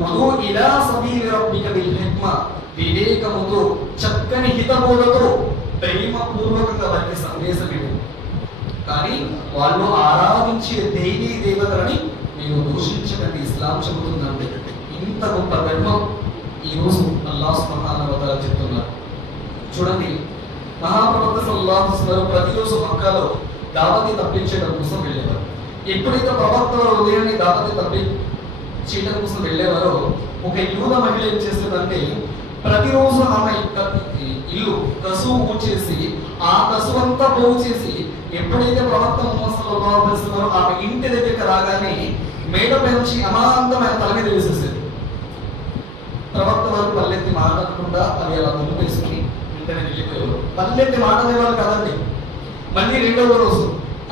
ఉదు ఇలా సబీలి రబ్బిక బిల్ హిక్మా, వివేకముతో చక్కని హితబోధతో ప్రేమపూర్వకంగా వారికి సందేశం ఇవ్వు. కానీ వాళ్ళు ఆరాధించే దేవీ దేవతలని మీరు దూషించకండి ఇస్లాం చెబుతుందండి. ఇంత గొప్ప ధర్మం ఈరోజు అల్లాహ్ సుబ్హానహు వ తఆలా చెప్తున్నారు. చూడండి, మహాప్రవక్త సల్లల్లాహు అలైహి వసల్లం ప్రతిరోజు మక్కాలో దావతి తప్పించడం కోసం వెళ్ళేవారు. ఎప్పుడైతే ప్రవక్త వారు ఉదయాన్నే దావతి తప్పించడం కోసం వెళ్ళేవారో ఒక యూద మహిళ ఏం చేసేదంటే ప్రతిరోజు ఆమె ఇల్లు కసువు ఊడ్చేసి ఆ కసువు అంతా పోగు చేసి ఎప్పుడైతే ప్రవక్త ముహమ్మద్ సల్లల్లాహు అలైహి వసల్లం ఆమె ఇంటి దగ్గరికి రాగానే మేడపై నుంచి అమాంతమైన తల మీద వేసేసేది. ప్రవక్త వారు పల్లెత్తి మాట్లాడకుండా అది అలా దులిపేసుకుని వెంటనే వెళ్ళిపోయేవారు. పల్లెత్తి మాట్లాడేవారు కదండి. మళ్ళీ రెండవ రోజు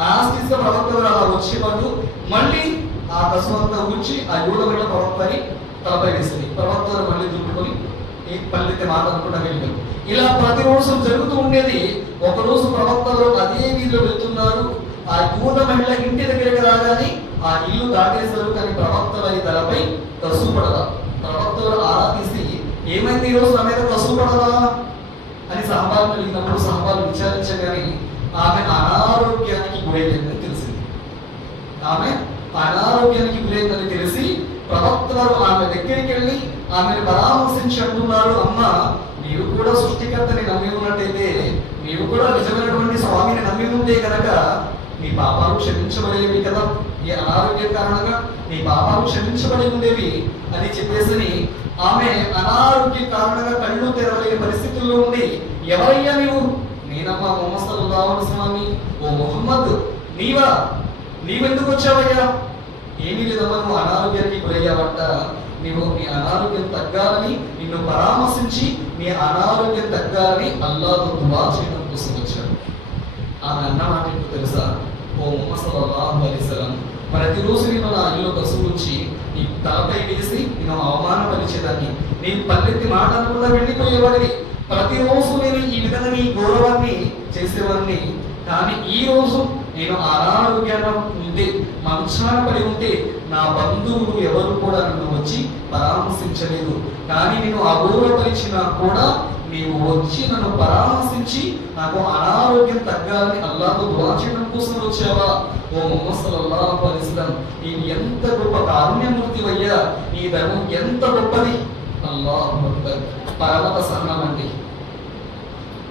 ఆస్తిగా ప్రవక్త వారు అలా వచ్చేవారు. మళ్ళీ ఆ కసువు అంతా ఊడ్చి ఆ యూద మహిళ ప్రవక్తని తలపై వేసేది. ప్రవక్త వారు మళ్ళీ దులుపుకొని పల్లెత్తి మాట్లాడకుండా వెళ్ళారు. ఇలా ప్రతిరోజు జరుగుతూ ఉండేది. ఒకరోజు ప్రవక్త వారు అదే వీధిలో వెళ్తున్నారు. ఆ యూద మహిళ ఇంటి దగ్గరికి రాగానే ఆ ఇల్లు దాటేశారు. కానీ ప్రవక్త వారి తలపై కసువు పడదా. ప్రవక్త వారు ఆరాధిస్తే ఏమైంది ఈ రోజు నా మీద కసువు పడదా అని సహబాలు కలిగినప్పుడు సహబాలు విచారించగానే ఆమె అనారోగ్యానికి గురైందని తెలిసింది. ఆమె అనారోగ్యానికి గురైందని తెలిసి ప్రవక్త వారు ఆమె దగ్గరికి వెళ్ళి ఆమెను పరామర్శించి అంటున్నారు, అమ్మ నీవు కూడా సృష్టికర్తని నమ్మి ఉన్నట్టయితే, నీవు కూడా నిజమైనటువంటి స్వామిని నమ్మి ఉంటే కనుక నీ పాపాలు క్షమించబడేవి కదా, ఈ అనారోగ్యం కారణంగా నీ పాపాలు క్షమించబడి ఉండేవి అని చెప్పేసి ఆమె అనారోగ్యం కారణంగా కళ్ళు తెరవలేని పరిస్థితుల్లో ఉంది. ఎవరయ్యా నీవు? నేనమ్మా ముహమ్మద్ సల్లల్లాహు అలైహి వసల్లం. ఓ ముహమ్మద్ నీవా? నీవెందుకు వచ్చావయ్యా? ఏమీ లేదమ్మా, నువ్వు అనారోగ్యానికి గురయ్యావంట. నీవు నీ అనారోగ్యం తగ్గాలని నిన్ను పరామర్శించి నీ అనారోగ్యం తగ్గాలని అల్లాహ్తో దుఆ చేయడం కోసం వచ్చాడు. ఆమె అన్న మాట ఏంటో తెలుసా? ఓ ముహమ్మద్ సల్లల్లాహు అలైహి వసల్లం, ప్రతిరోజు నేను నా ఇల్లు కసువు ఉంచి నీ తలపై వేసి నేను అవమానపరిచేదాన్ని, నేను పల్లెత్తి మాట్లాడకుండా వెళ్ళిపోయేవాడిని. ప్రతిరోజు నేను ఈ విధంగా నీ గౌరవాన్ని చేసేవాడిని. కానీ ఈ రోజు నేను అనారోగ్యంగా ఉంటే, మంచాన పడి ఉంటే నా బంధువులు ఎవరు కూడా నన్ను వచ్చి పరామర్శించలేదు. కానీ నేను అగౌరవపరిచినా కూడా నీవు వచ్చి నన్ను పరామర్శించి నాకు అనారోగ్యం తగ్గాలని అల్లాహ్తో దుఆ చేయడం కోసం వచ్చావా? ఓ ముహమ్మద్ సల్లల్లాహు అలైహి వసల్లం, నీవు ఎంత గొప్ప కారుణ్యమూర్తివయ్యా, నీ ధర్మం ఎంత గొప్పది. అల్లాహు అక్బర్. పరమత సహనం అంటే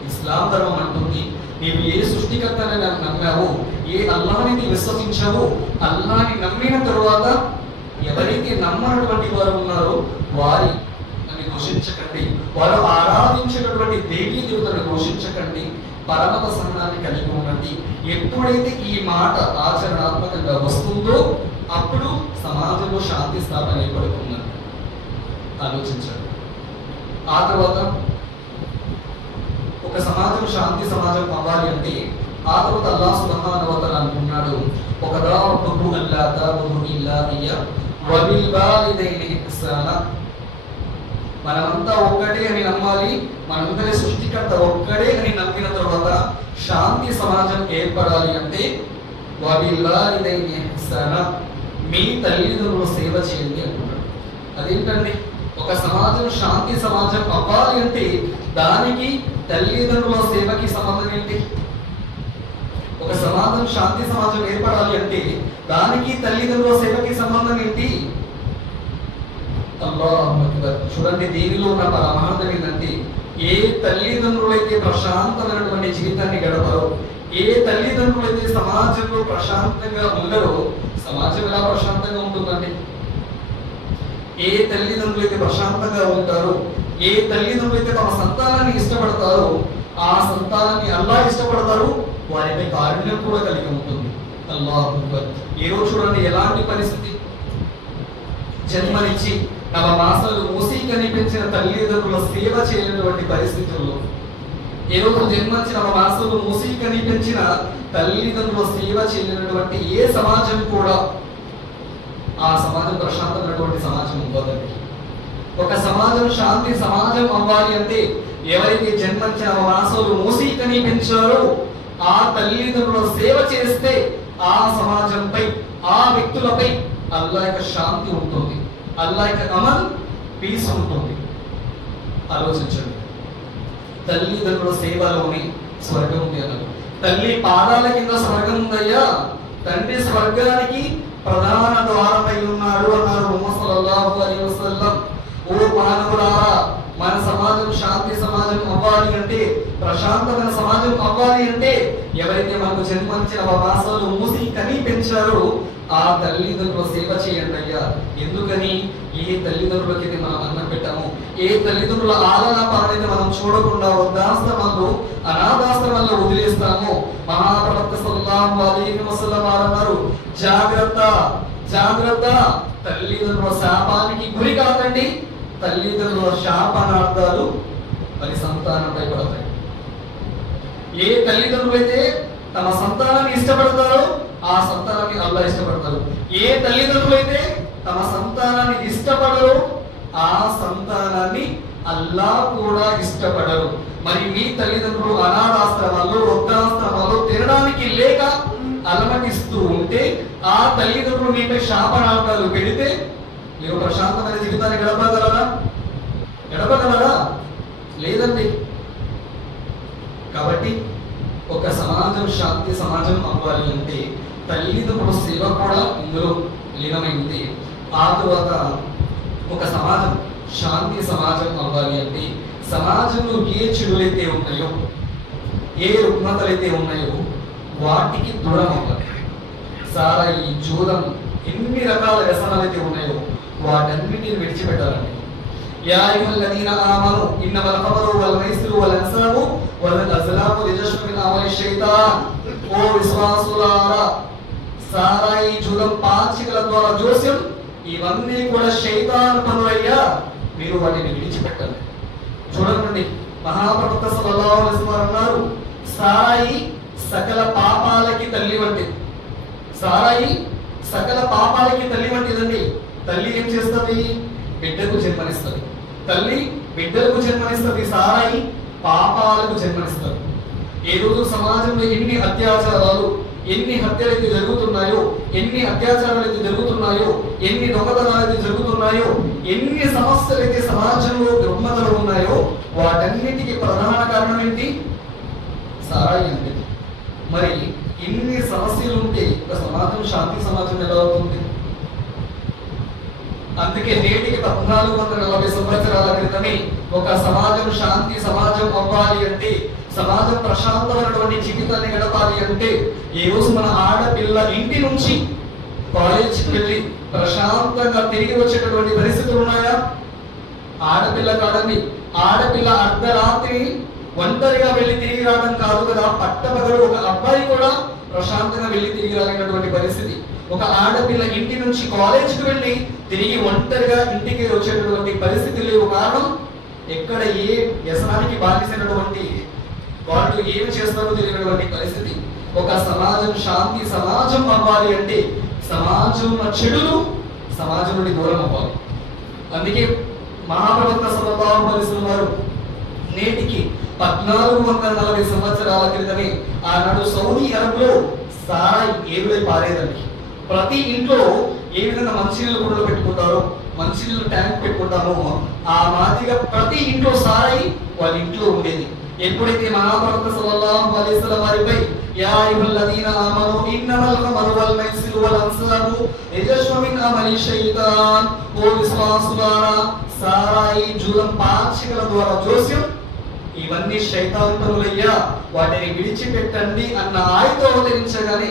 ఇస్లాం ధర్మం అంటుంది, నీవు ఏ సృష్టికర్తని నమ్మావో, ఏ అల్లాహ్ని నీవు విశ్వసించావో, అల్లాహ్ని నమ్మిన తరువాత ఎవరైతే నమ్మనటువంటి వారు ఉన్నారో వారి అని ఘోషించకండి, వారు ఆరాధించేటటువంటి దేవీ దేవతలను ఘోషించకండి, పరమత సహనాన్ని కలిగి ఉండండి. ఎప్పుడైతే ఈ మాట ఆచరణాత్మకంగా వస్తుందో అప్పుడు సమాజంలో శాంతి స్థాపన ఏర్పడుతుందని ఆలోచించండి. ఆ తర్వాత ఒక సమాజం శాంతి సమాజం అవ్వాలి అంటే ఆ తర్వాత అల్లాహ్ సుబ్హానహు వ తఆలా అంటున్నాడు, ఒకదా రబ్బుకు అల్లా తఅబుదు ఇల్లా ఇయ్యా వ బిల్ వాలిదైని ఇహ్సానా. మనమంతా ఒక్కటే అని నమ్మాలి, మనందరి సృష్టికర్త ఒక్కడే అని నమ్మిన తర్వాత శాంతి సమాజం ఏర్పడాలి అంటే వ బిల్ వాలిదైని ఇహ్సానా, మీ తల్లిదండ్రుల సేవ చేయండి అంటున్నాడు. అదేంటండి? ఒక సమాజం శాంతి సమాజం అవ్వాలి అంటే దానికి తల్లిదండ్రుల సేవకి సంబంధం ఏంటి? ఒక సమాజం శాంతి సమాజం ఏర్పడాలి అంటే దానికి తల్లిదండ్రుల సేవకి సంబంధం ఏంటి? అల్లాహు అక్బర్. చూడండి, దీనిలో ఉన్న పరమార్థం ఏంటంటే ఏ తల్లిదండ్రులైతే ప్రశాంతమైనటువంటి జీవితాన్ని గడపరో, ఏ తల్లిదండ్రులైతే సమాజంలో ప్రశాంతంగా ఉండరో సమాజం ఎలా ప్రశాంతంగా ఉంటుందండి? ఏ తల్లిదండ్రులైతే ప్రశాంతంగా ఉంటారో, ఏ తల్లిదండ్రులైతే తమ సంతానాన్ని ఇష్టపడతారో ఆ సంతానాన్ని అల్లాహ్ ఇష్టపడతారు, వారిపై కారుణ్యం కూడా కలిగి ఉంటుంది. అల్లాహు అక్బర్. ఈ రోజు చూడండి ఎలాంటి పరిస్థితి. జన్మనిచ్చి నవమాసాలు మూసి కనిపించిన తల్లిదండ్రుల సేవ చేయనటువంటి పరిస్థితుల్లో, ఏ రోజు జన్మనిచ్చి నవమాసాలు మూసి కనిపించిన తల్లిదండ్రుల సేవ చేయనటువంటి ఏ సమాజం కూడా ఆ సమాజం ప్రశాంతమైనటువంటి సమాజం అవ్వదండి. ఒక సమాజం శాంతి సమాజం అవ్వాలి అంటే ఎవరైతే జన్మించిన నవమాసాలు మూసి కనిపించారో ఆ తల్లిదండ్రుల సేవ చేస్తే ఆ సమాజంపై, ఆ వ్యక్తులపై అల్లాహ్ యొక్క శాంతి ఉంటుంది, అల్లాహ్ యొక్క అమన్, పీస్ ఉంటుంది. ఆలోచించండి, తల్లిదండ్రుల సేవలోని స్వర్గం ఉంది అన్నారు. తల్లి పాదాల కింద స్వర్గం ఉందయ్యా, తండ్రి స్వర్గానికి ప్రధాన ద్వారమై ఉన్నాడు అన్నారు ముహమ్మద్ సల్లల్లాహు అలైహి వసల్లం. ఓ మానవులారా, మన సమాజం శాంతి సమాజం అవ్వాలి అంటే, ప్రశాంతమైన సమాజం అవ్వాలి అంటే ఎవరైతే మనకు జన్మనిచ్చిన వాసాలు మూసి కని పెంచారో ఆ తల్లిదండ్రుల సేవ చేయండి అయ్యా. ఎందుకని? ఏ తల్లిదండ్రులకి మనం అన్నం పెట్టాము, ఏ తల్లిదండ్రుల ఆలన పాలన మనం చూడకుండా వృద్ధాశ్రమంలో అనాథాశ్రమంలో వదిలేస్తాము. మహాప్రవక్త సల్లల్లాహు అలైహి వసల్లం అన్నారు, జాగ్రత్త జాగ్రత్త, తల్లిదండ్రుల శాపానికి గురి కాకండి. తల్లిదండ్రుల శాపనార్థాలు మరి సంతానంపై పడతాయి. ఏ తల్లిదండ్రులైతే తమ సంతానాన్ని ఇష్టపడతారో ఆ సంతానాన్ని అల్లాహ్ ఇష్టపడతారు. ఏ తల్లిదండ్రులైతే తమ సంతానాన్ని ఇష్టపడరో ఆ సంతానాన్ని అల్లాహ్ కూడా ఇష్టపడరు. మరి మీ తల్లిదండ్రులు అనాథాశ్రమాల్లో వృద్ధాశ్రమాల్లో తినడానికి లేక అలమటిస్తూ ఉంటే ఆ తల్లిదండ్రులు మీపై శాపనార్థాలు పెడితే మీరు ప్రశాంతమైన జీవితాన్ని గడపగలరా? లేదండి. కాబట్టి ఒక సమాజం శాంతి సమాజం అవ్వాలి అంటే తల్లిదండ్రుల సేవ కూడా ఇందులో లీనమైంది. ఆ తర్వాత ఒక సమాజం శాంతి సమాజం అవ్వాలి అంటే సమాజంలో ఏ చెడులైతే ఉన్నాయో, ఏ రుగ్మతలైతే ఉన్నాయో వాటికి దూరం అవ్వాలి. సారాయి, జూదం, ఎన్ని రకాల వ్యసనాలు అయితే ఉన్నాయో వాటన్నిటిని విడిచిపెట్టాలండి. యా అయ్యుహల్లదీన ఆమను ఇన్నమల్ ఖమరు వల్ మైసిరు వల్ అన్సాబు వల్ అజ్లాము రిజస్సు మిన్ అమలి షైతాన్. ఓ విశ్వాసులారా, సారాయి, జూదం, పాచికల ద్వారా జోస్యం ఇవన్నీ కూడా శైతాన్ పనులయ్యా, మీరు వాటిని విడిచిపెట్టాలి. చూడండి, మహాప్రవక్త సల్లల్లాహు అలైహి వసల్లం అన్నారు, సారాయి సకల పాపాలకి తల్లి వంటిది. సారాయి సకల పాపాలకి తల్లి వంటిదండి. తల్లి ఏం చేస్తుంది? బిడ్డకు జన్మనిస్తుంది. తల్లి బిడ్డలకు జన్మనిస్తుంది, సారాయి పాపాలకు జన్మనిస్తుంది. ఈ రోజు సమాజంలో ఎన్ని అత్యాచారాలు, ఎన్ని హత్యలు అయితే జరుగుతున్నాయో, ఎన్ని అత్యాచారాలు అయితే జరుగుతున్నాయో, ఎన్ని దొంగతనాలు అయితే జరుగుతున్నాయో, ఎన్ని సమస్యలు అయితే సమాజంలో రుగ్మతలు ఉన్నాయో వాటన్నిటికీ ప్రధాన కారణం ఏంటి? సారాయి అంటే. మరి ఇన్ని సమస్యలు ఉంటే ఒక సమాజం శాంతి సమాజం ఎలా అవుతుంది? అందుకే నేటికి 1440 సంవత్సరాల క్రితమే ఒక సమాజం శాంతి సమాజం అవ్వాలి అంటే, సమాజం ప్రశాంతమైనటువంటి జీవితాన్ని గడపాలి అంటే ఈ రోజు మన ఆడపిల్ల ఇంటి నుంచి కాలేజీకి వెళ్ళి ప్రశాంతంగా తిరిగి వచ్చేటటువంటి పరిస్థితులు ఉన్నాయా? ఆడపిల్ల కాదండి, ఆడపిల్ల అర్ధరాత్రి ఒంటరిగా వెళ్ళి తిరిగి రావడం కాదు కదా, పట్టపగలు ఒక అబ్బాయి కూడా ప్రశాంతంగా వెళ్ళి తిరిగి రాలేనటువంటి పరిస్థితి. ఒక ఆడపిల్ల ఇంటి నుంచి కాలేజీకి వెళ్ళి తిరిగి ఒంటరిగా ఇంటికి వచ్చేటటువంటి పరిస్థితి లేవు. కారణం, ఎక్కడ ఏ వ్యసనానికి బాధిసినటువంటి వాళ్ళు ఏమి చేస్తారో తెలియనటువంటి పరిస్థితి. ఒక సమాజం శాంతి సమాజం అవ్వాలి అంటే సమాజం చెడులు సమాజం నుండి దూరం అవ్వాలి. అందుకే మహాప్రవక్త సల్లల్లాహు అలైహి వసల్లం వారు నేటికి 1440 సంవత్సరాల క్రితమే ఆనాడు సౌదీ అరబ్లో సారాయి ఏరులై పారేదండి. ప్రతి ఇంట్లో ఏ విధంగా మంచినీళ్ళు గుండెలు పెట్టుకుంటారో, మంచినీళ్ళు ట్యాంక్ పెట్టుకుంటామో ఆ మాదిరిగా ప్రతి ఇంట్లో సారాయి వాళ్ళ ఇంట్లో ఉండేది. ఎప్పుడైతే మహాప్రవక్త సల్లల్లాహు అలైహి వసల్లం వారిపై యా అయ్యుహల్లదీన ఆమను ఇన్నమల్ ఖమరు వల్ మైసిరు వల్ అన్సాబు రిజస్సు మిన్ అమలి షైతాన్. ఓ విశ్వాసులారా, సారాయి, జూదం, పాచికల ద్వారా జోస్యం ఇవన్నీ శైతాన్ పనులయ్యా, వాటిని విడిచిపెట్టండి అన్న ఆయతో అవతరించగానే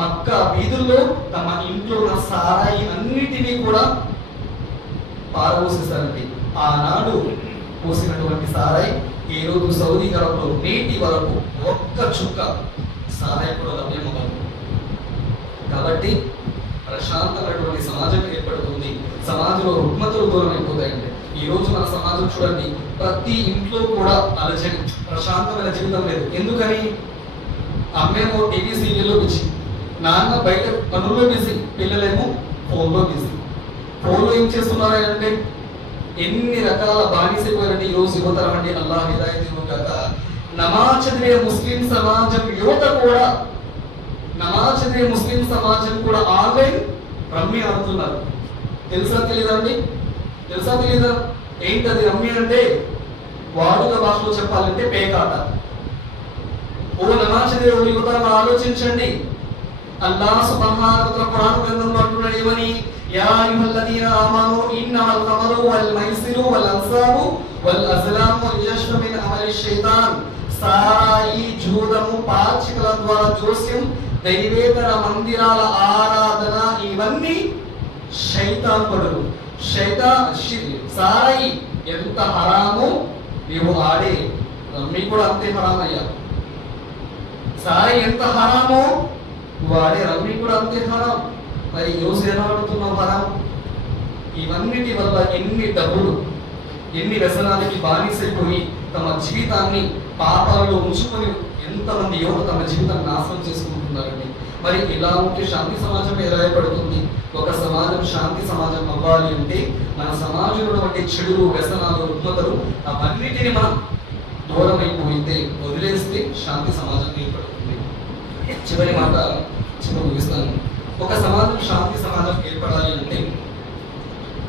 మక్కా వీధుల్లో తమ ఇంట్లో ఉన్న సారాయి అన్నిటినీ కూడా పారబోసేశారండి. ఆనాడు పోసినటువంటి సారాయి ఈ రోజు సౌదీ అరబ్లో నేటి వరకు ఒక్క చుక్క సారాయి కూడా లభ్యమవ్వదు. కాబట్టి ప్రశాంతమైనటువంటి సమాజం ఏర్పడుతుంది. సమాజంలో రుగ్మతలు దూరం అయిపోతాయండి. ఈ రోజు మన సమాజం చూడండి, ప్రతి ఇంట్లో కూడా అలజడి, ప్రశాంతమైన జీవితం లేదు. ఎందుకని? అమ్మేమో టీవీ సీరియల్లో బిజీ, నాన్న బయట పనుల్లో బిజీ, పిల్లలేమో ఫోన్లో బిజీ. ఫోన్లో ఏం చేస్తున్నారా అంటే ఎన్ని రకాల బానిసైపోయారంటే ఈ రోజు యువతరం అంటే అల్లాహ్ హిదాయత్ ఇవ్వగాక. నమాజ్ చదివే ముస్లిం సమాజం యువత కూడా, నమాజ్ చదివే ముస్లిం సమాజం కూడా ఆన్లైన్ రమ్మి ఆడుతున్నారు. తెలుసా తెలీదా అండి? తెలుసా తెలీదా? ఏంటది రమ్మి అంటే? వాడుక భాషలో చెప్పాలంటే పేకాట. ఓ నమాజ్ చదివే యువతరం ఆలోచించండి. అల్లాహ్ సుబ్హానహు వ తఆలా ఖురాన్ గ్రంథంలో అంటున్నాడు ఏమని? యా అయ్యుహల్లదీన ఆమను ఇన్నమల్ ఖమరు వల్ మైసిరు వల్ అన్సాబు వల్ అజ్లాము రిజస్సు మిన్ అమలి షైతాన్. సారాయి, జూదము, పాచికల ద్వారా జోస్యం, దైవేతర మందిరాల ఆరాధన ఇవన్నీ శైతాన్ పనులు. సారాయి ఎంత హరామో నీవు ఆడే రమ్మీ కూడా అంతే హరామయ్యా. సారాయి ఎంత హరామో నువ్వు ఆడే రమ్మీ కూడా అంతే హరాం. మరి ఈరోజు ఎలా ఆడుతున్నావు హరాం? ఇవన్నిటి వల్ల ఎన్ని డబ్బులు, ఎన్ని వ్యసనాలకి బానిసైపోయి తమ జీవితాన్ని పాపాలలో ఉంచుకొని ఎంతమంది యువత తమ జీవితాన్ని నాశనం చేసుకుంటున్నారండి. మరి ఇలా ఉంటే శాంతి సమాజం ఎలా ఏర్పడుతుంది? ఒక సమాజం శాంతి సమాజం అవ్వాలి అంటే మన సమాజంలో వంటి చెడులు, వ్యసనాలు, రుగ్మతలు అవన్నిటిని మనం దూరం అయిపోయితే, వదిలేస్తే శాంతి సమాజం ఏర్పడుతుంది. చివరి మాట ముగిస్తాను. ఒక సమాజం శాంతి సమాజం ఏర్పడాలి అంటే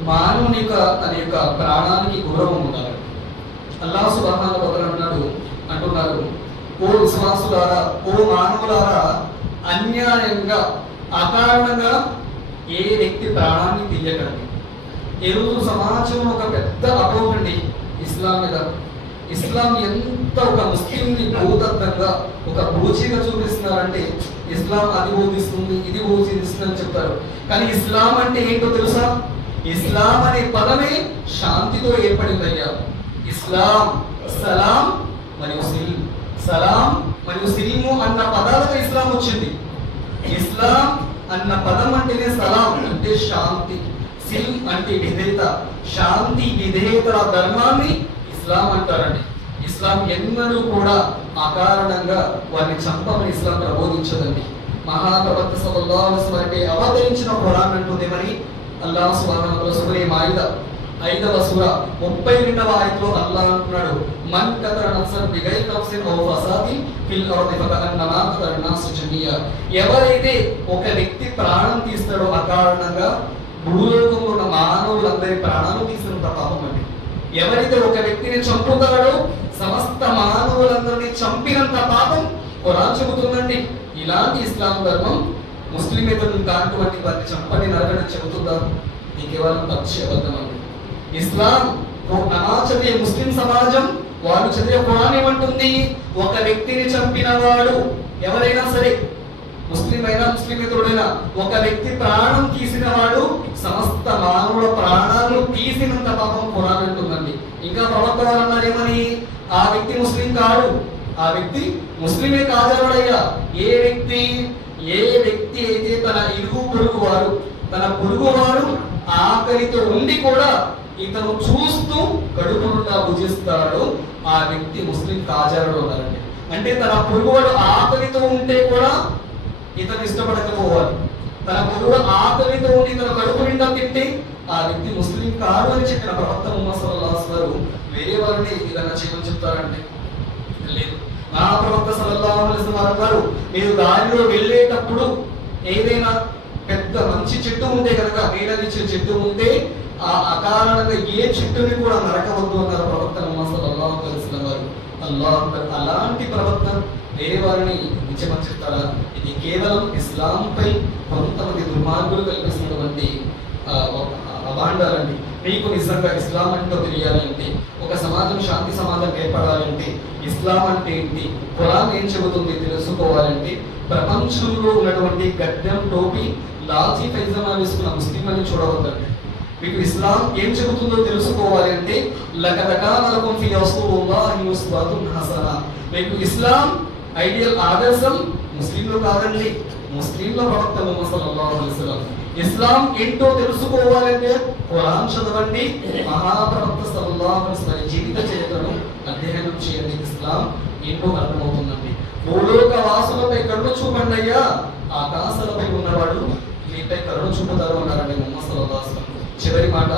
మానవుని యొక్క తన యొక్క ప్రాణానికి గౌరవం ఉండాలి. అల్లాహ్ సుబ్హానహు వ తఆలా అంటున్నారు, ఓ విశ్వాసులారా, ఓ మానవులారా, అన్యాయంగా అకారణంగా ఏ వ్యక్తి ప్రాణాన్ని తీయకండి. ఈరోజు సమాజంలో ఒక పెద్ద అపోహండి ఇస్లాం మీద. ఇస్లాం ఎంత ఒక ముస్లింని భూతత్వంగా, ఒక బూచిగా చూపిస్తున్నారంటే ఇస్లాం అది బోధిస్తుంది, ఇది బోధిస్తుంది అని చెప్తారు. కానీ ఇస్లాం అంటే ఏంటో తెలుసా? ఇస్లాం అనే పదమే శాంతితో ఏర్పడిందయ్యా. ఇస్లాం సలాం మరియు సిల్మ్, సలాం మరియు సిల్ము అన్న పదాలతో ఇస్లాం వచ్చింది. ఇస్లాం అన్న పదం అంటేనే సలాం అంటే శాంతి, సిల్మ్ అంటే విధేయత. శాంతి విధేయతల ధర్మాన్ని ఇస్లాం అంటారండి. ఇస్లాం ఎన్నడూ కూడా అకారణంగా వారిని చంపమని ఇస్లాం ప్రబోధించదండి. మహాప్రవక్త సల్లల్లాహు అలైహి వసల్లం అవతరించిన ఖురాన్ అంటుంది మరి అల్లాహ్ సుబ్హానహు వ తఆలా సూరా మాయిదా 5వ సూర 32వ ఆయతలో అల్లాహ్ అంటున్నాడు, మన్ కతర నఫ్సన్ బిగైరి నఫ్సిన్ ఔ ఫసాదిన్ ఫిల్ అర్ది ఫకన్నమా కతర నాస్ జమీయా. ఎవరైతే ఒక వ్యక్తి ప్రాణం తీస్తాడో అకారణంగా భూలోకంలో ఉన్న మానవులందరి ప్రాణాలు తీసినంత పాపం అండి. ఎవరైతే ఒక వ్యక్తిని చంపుతాడో సమస్త మానవులందరినీ చంపినంత పాపం ఖురాన్ చెబుతుందండి. ఇలాంటి ఇస్లాం ధర్మం ముస్లిమేతరులు కానటువంటి వారిని చంపని నరకడం చెబుతుందా? ఇది కేవలం పచ్చి అబద్ధం అండి. ఇస్లాం నమాజ్ చదివే ముస్లిం సమాజం వాళ్ళు చదివే ఖురాన్ ఏమంటుంది? ఒక వ్యక్తిని చంపిన వాడు ఎవరైనా సరే, ముస్లిం అయినా ముస్లిమేతరుడైనా, ఒక వ్యక్తి ప్రాణం తీసిన వాడు సమస్త మానవుల ప్రాణాలను తీసినంత పాపం ఖురాన్ అంటుందండి. ఇంకా ప్రవక్త వారు అన్నారు ఏమని? ఆ వ్యక్తి ముస్లిం కాడు, ఆ వ్యక్తి ముస్లిమే కాజాడయ్యా. ఏ వ్యక్తి అయితే తన ఇరుగు పొరుగు వారు, తన పొరుగు వారు ఆకలితో ఉండి కూడా ఇతను చూస్తూ కడుపు నుండా భుజిస్తాడు, ఆ వ్యక్తి ముస్లిం కాజాడు అన్నారండి. అంటే తన పొరుగువాడు ఆకలితో ఉంటే కూడా ఇతను ఇష్టపడకపోవాలి. తన పొరుగువాడు ఆకలితో ఉండి తన కడుపు నిండా తింటే ఆ వ్యక్తి ముస్లిం కాదు అని చెప్పిన ప్రవక్త ముహమ్మద్ సల్లల్లాహు అలైహి వసల్లం వేరే వారిని ఏదైనా చేయమని చెప్తారంటే లేదు. నా ప్రవక్త సల్లల్లాహు అలైహి వసల్లం అన్నారు, మీరు దారిలో వెళ్ళేటప్పుడు ఏదైనా పెద్ద మంచి చెట్టు ఉంటే కనుక, నీడనిచ్చే చెట్టు ఉంటే ఆ అకారణంగా ఏ చెట్టుని కూడా నరకవద్దు అన్నారు ప్రవక్త ముహమ్మద్ సల్లల్లాహు అలైహి వసల్లం వారు. అలాంటి ప్రవక్త వేరే వారిని నిజమని చెప్తారా? ఇది కేవలం ఇస్లాంపై కొంతమంది దుర్మార్గులు కల్పిస్తున్నటువంటి అభాండాలండి. మీకు నిజంగా ఇస్లాం అంటే తెలియాలి అంటే, ఒక సమాజం శాంతి సమాజం ఏర్పడాలి అంటే ఇస్లాం అంటే ఏంటి, ఖురాన్ ఏం చెబుతుంది తెలుసుకోవాలంటే ప్రపంచంలో ఉన్నటువంటి గడ్డం, టోపీ, లాల్చీ పైజామా వేసుకున్న ముస్లిం అని చూడవద్దండి. మీకు ఇస్లాం ఏం చెబుతుందో తెలుసుకోవాలి అంటే లకద్ కాన లకుం ఫీ రసూలిల్లాహి ఉస్వతున్ హసనా. మీకు ఇస్లాం ఐడియల్ ఆదర్శం ముస్లింలు కాదండి, ముస్లింల ప్రవక్త ముహమ్మద్ సల్లల్లాహు అలైహి వసల్లం. ఇస్లాం ఏంటో తెలుసుకోవాలంటే ఖురాన్ చదవండి, మహాప్రవక్త సల్లల్లాహు అలైహి వసల్లం జీవిత చరిత్రను అధ్యయనం చేయండి. ఇస్లాం ఏంటో అర్థమవుతుందండి. భూలోక వాసులపై కరుణ చూపండి అయ్యా, ఆకాశాలపై ఉన్నవాడు మీపై కరుణ చూపుతారు అన్నారండి ముహమ్మద్ సల్లల్లాహు అలైహి వసల్లం. చివరి మాట,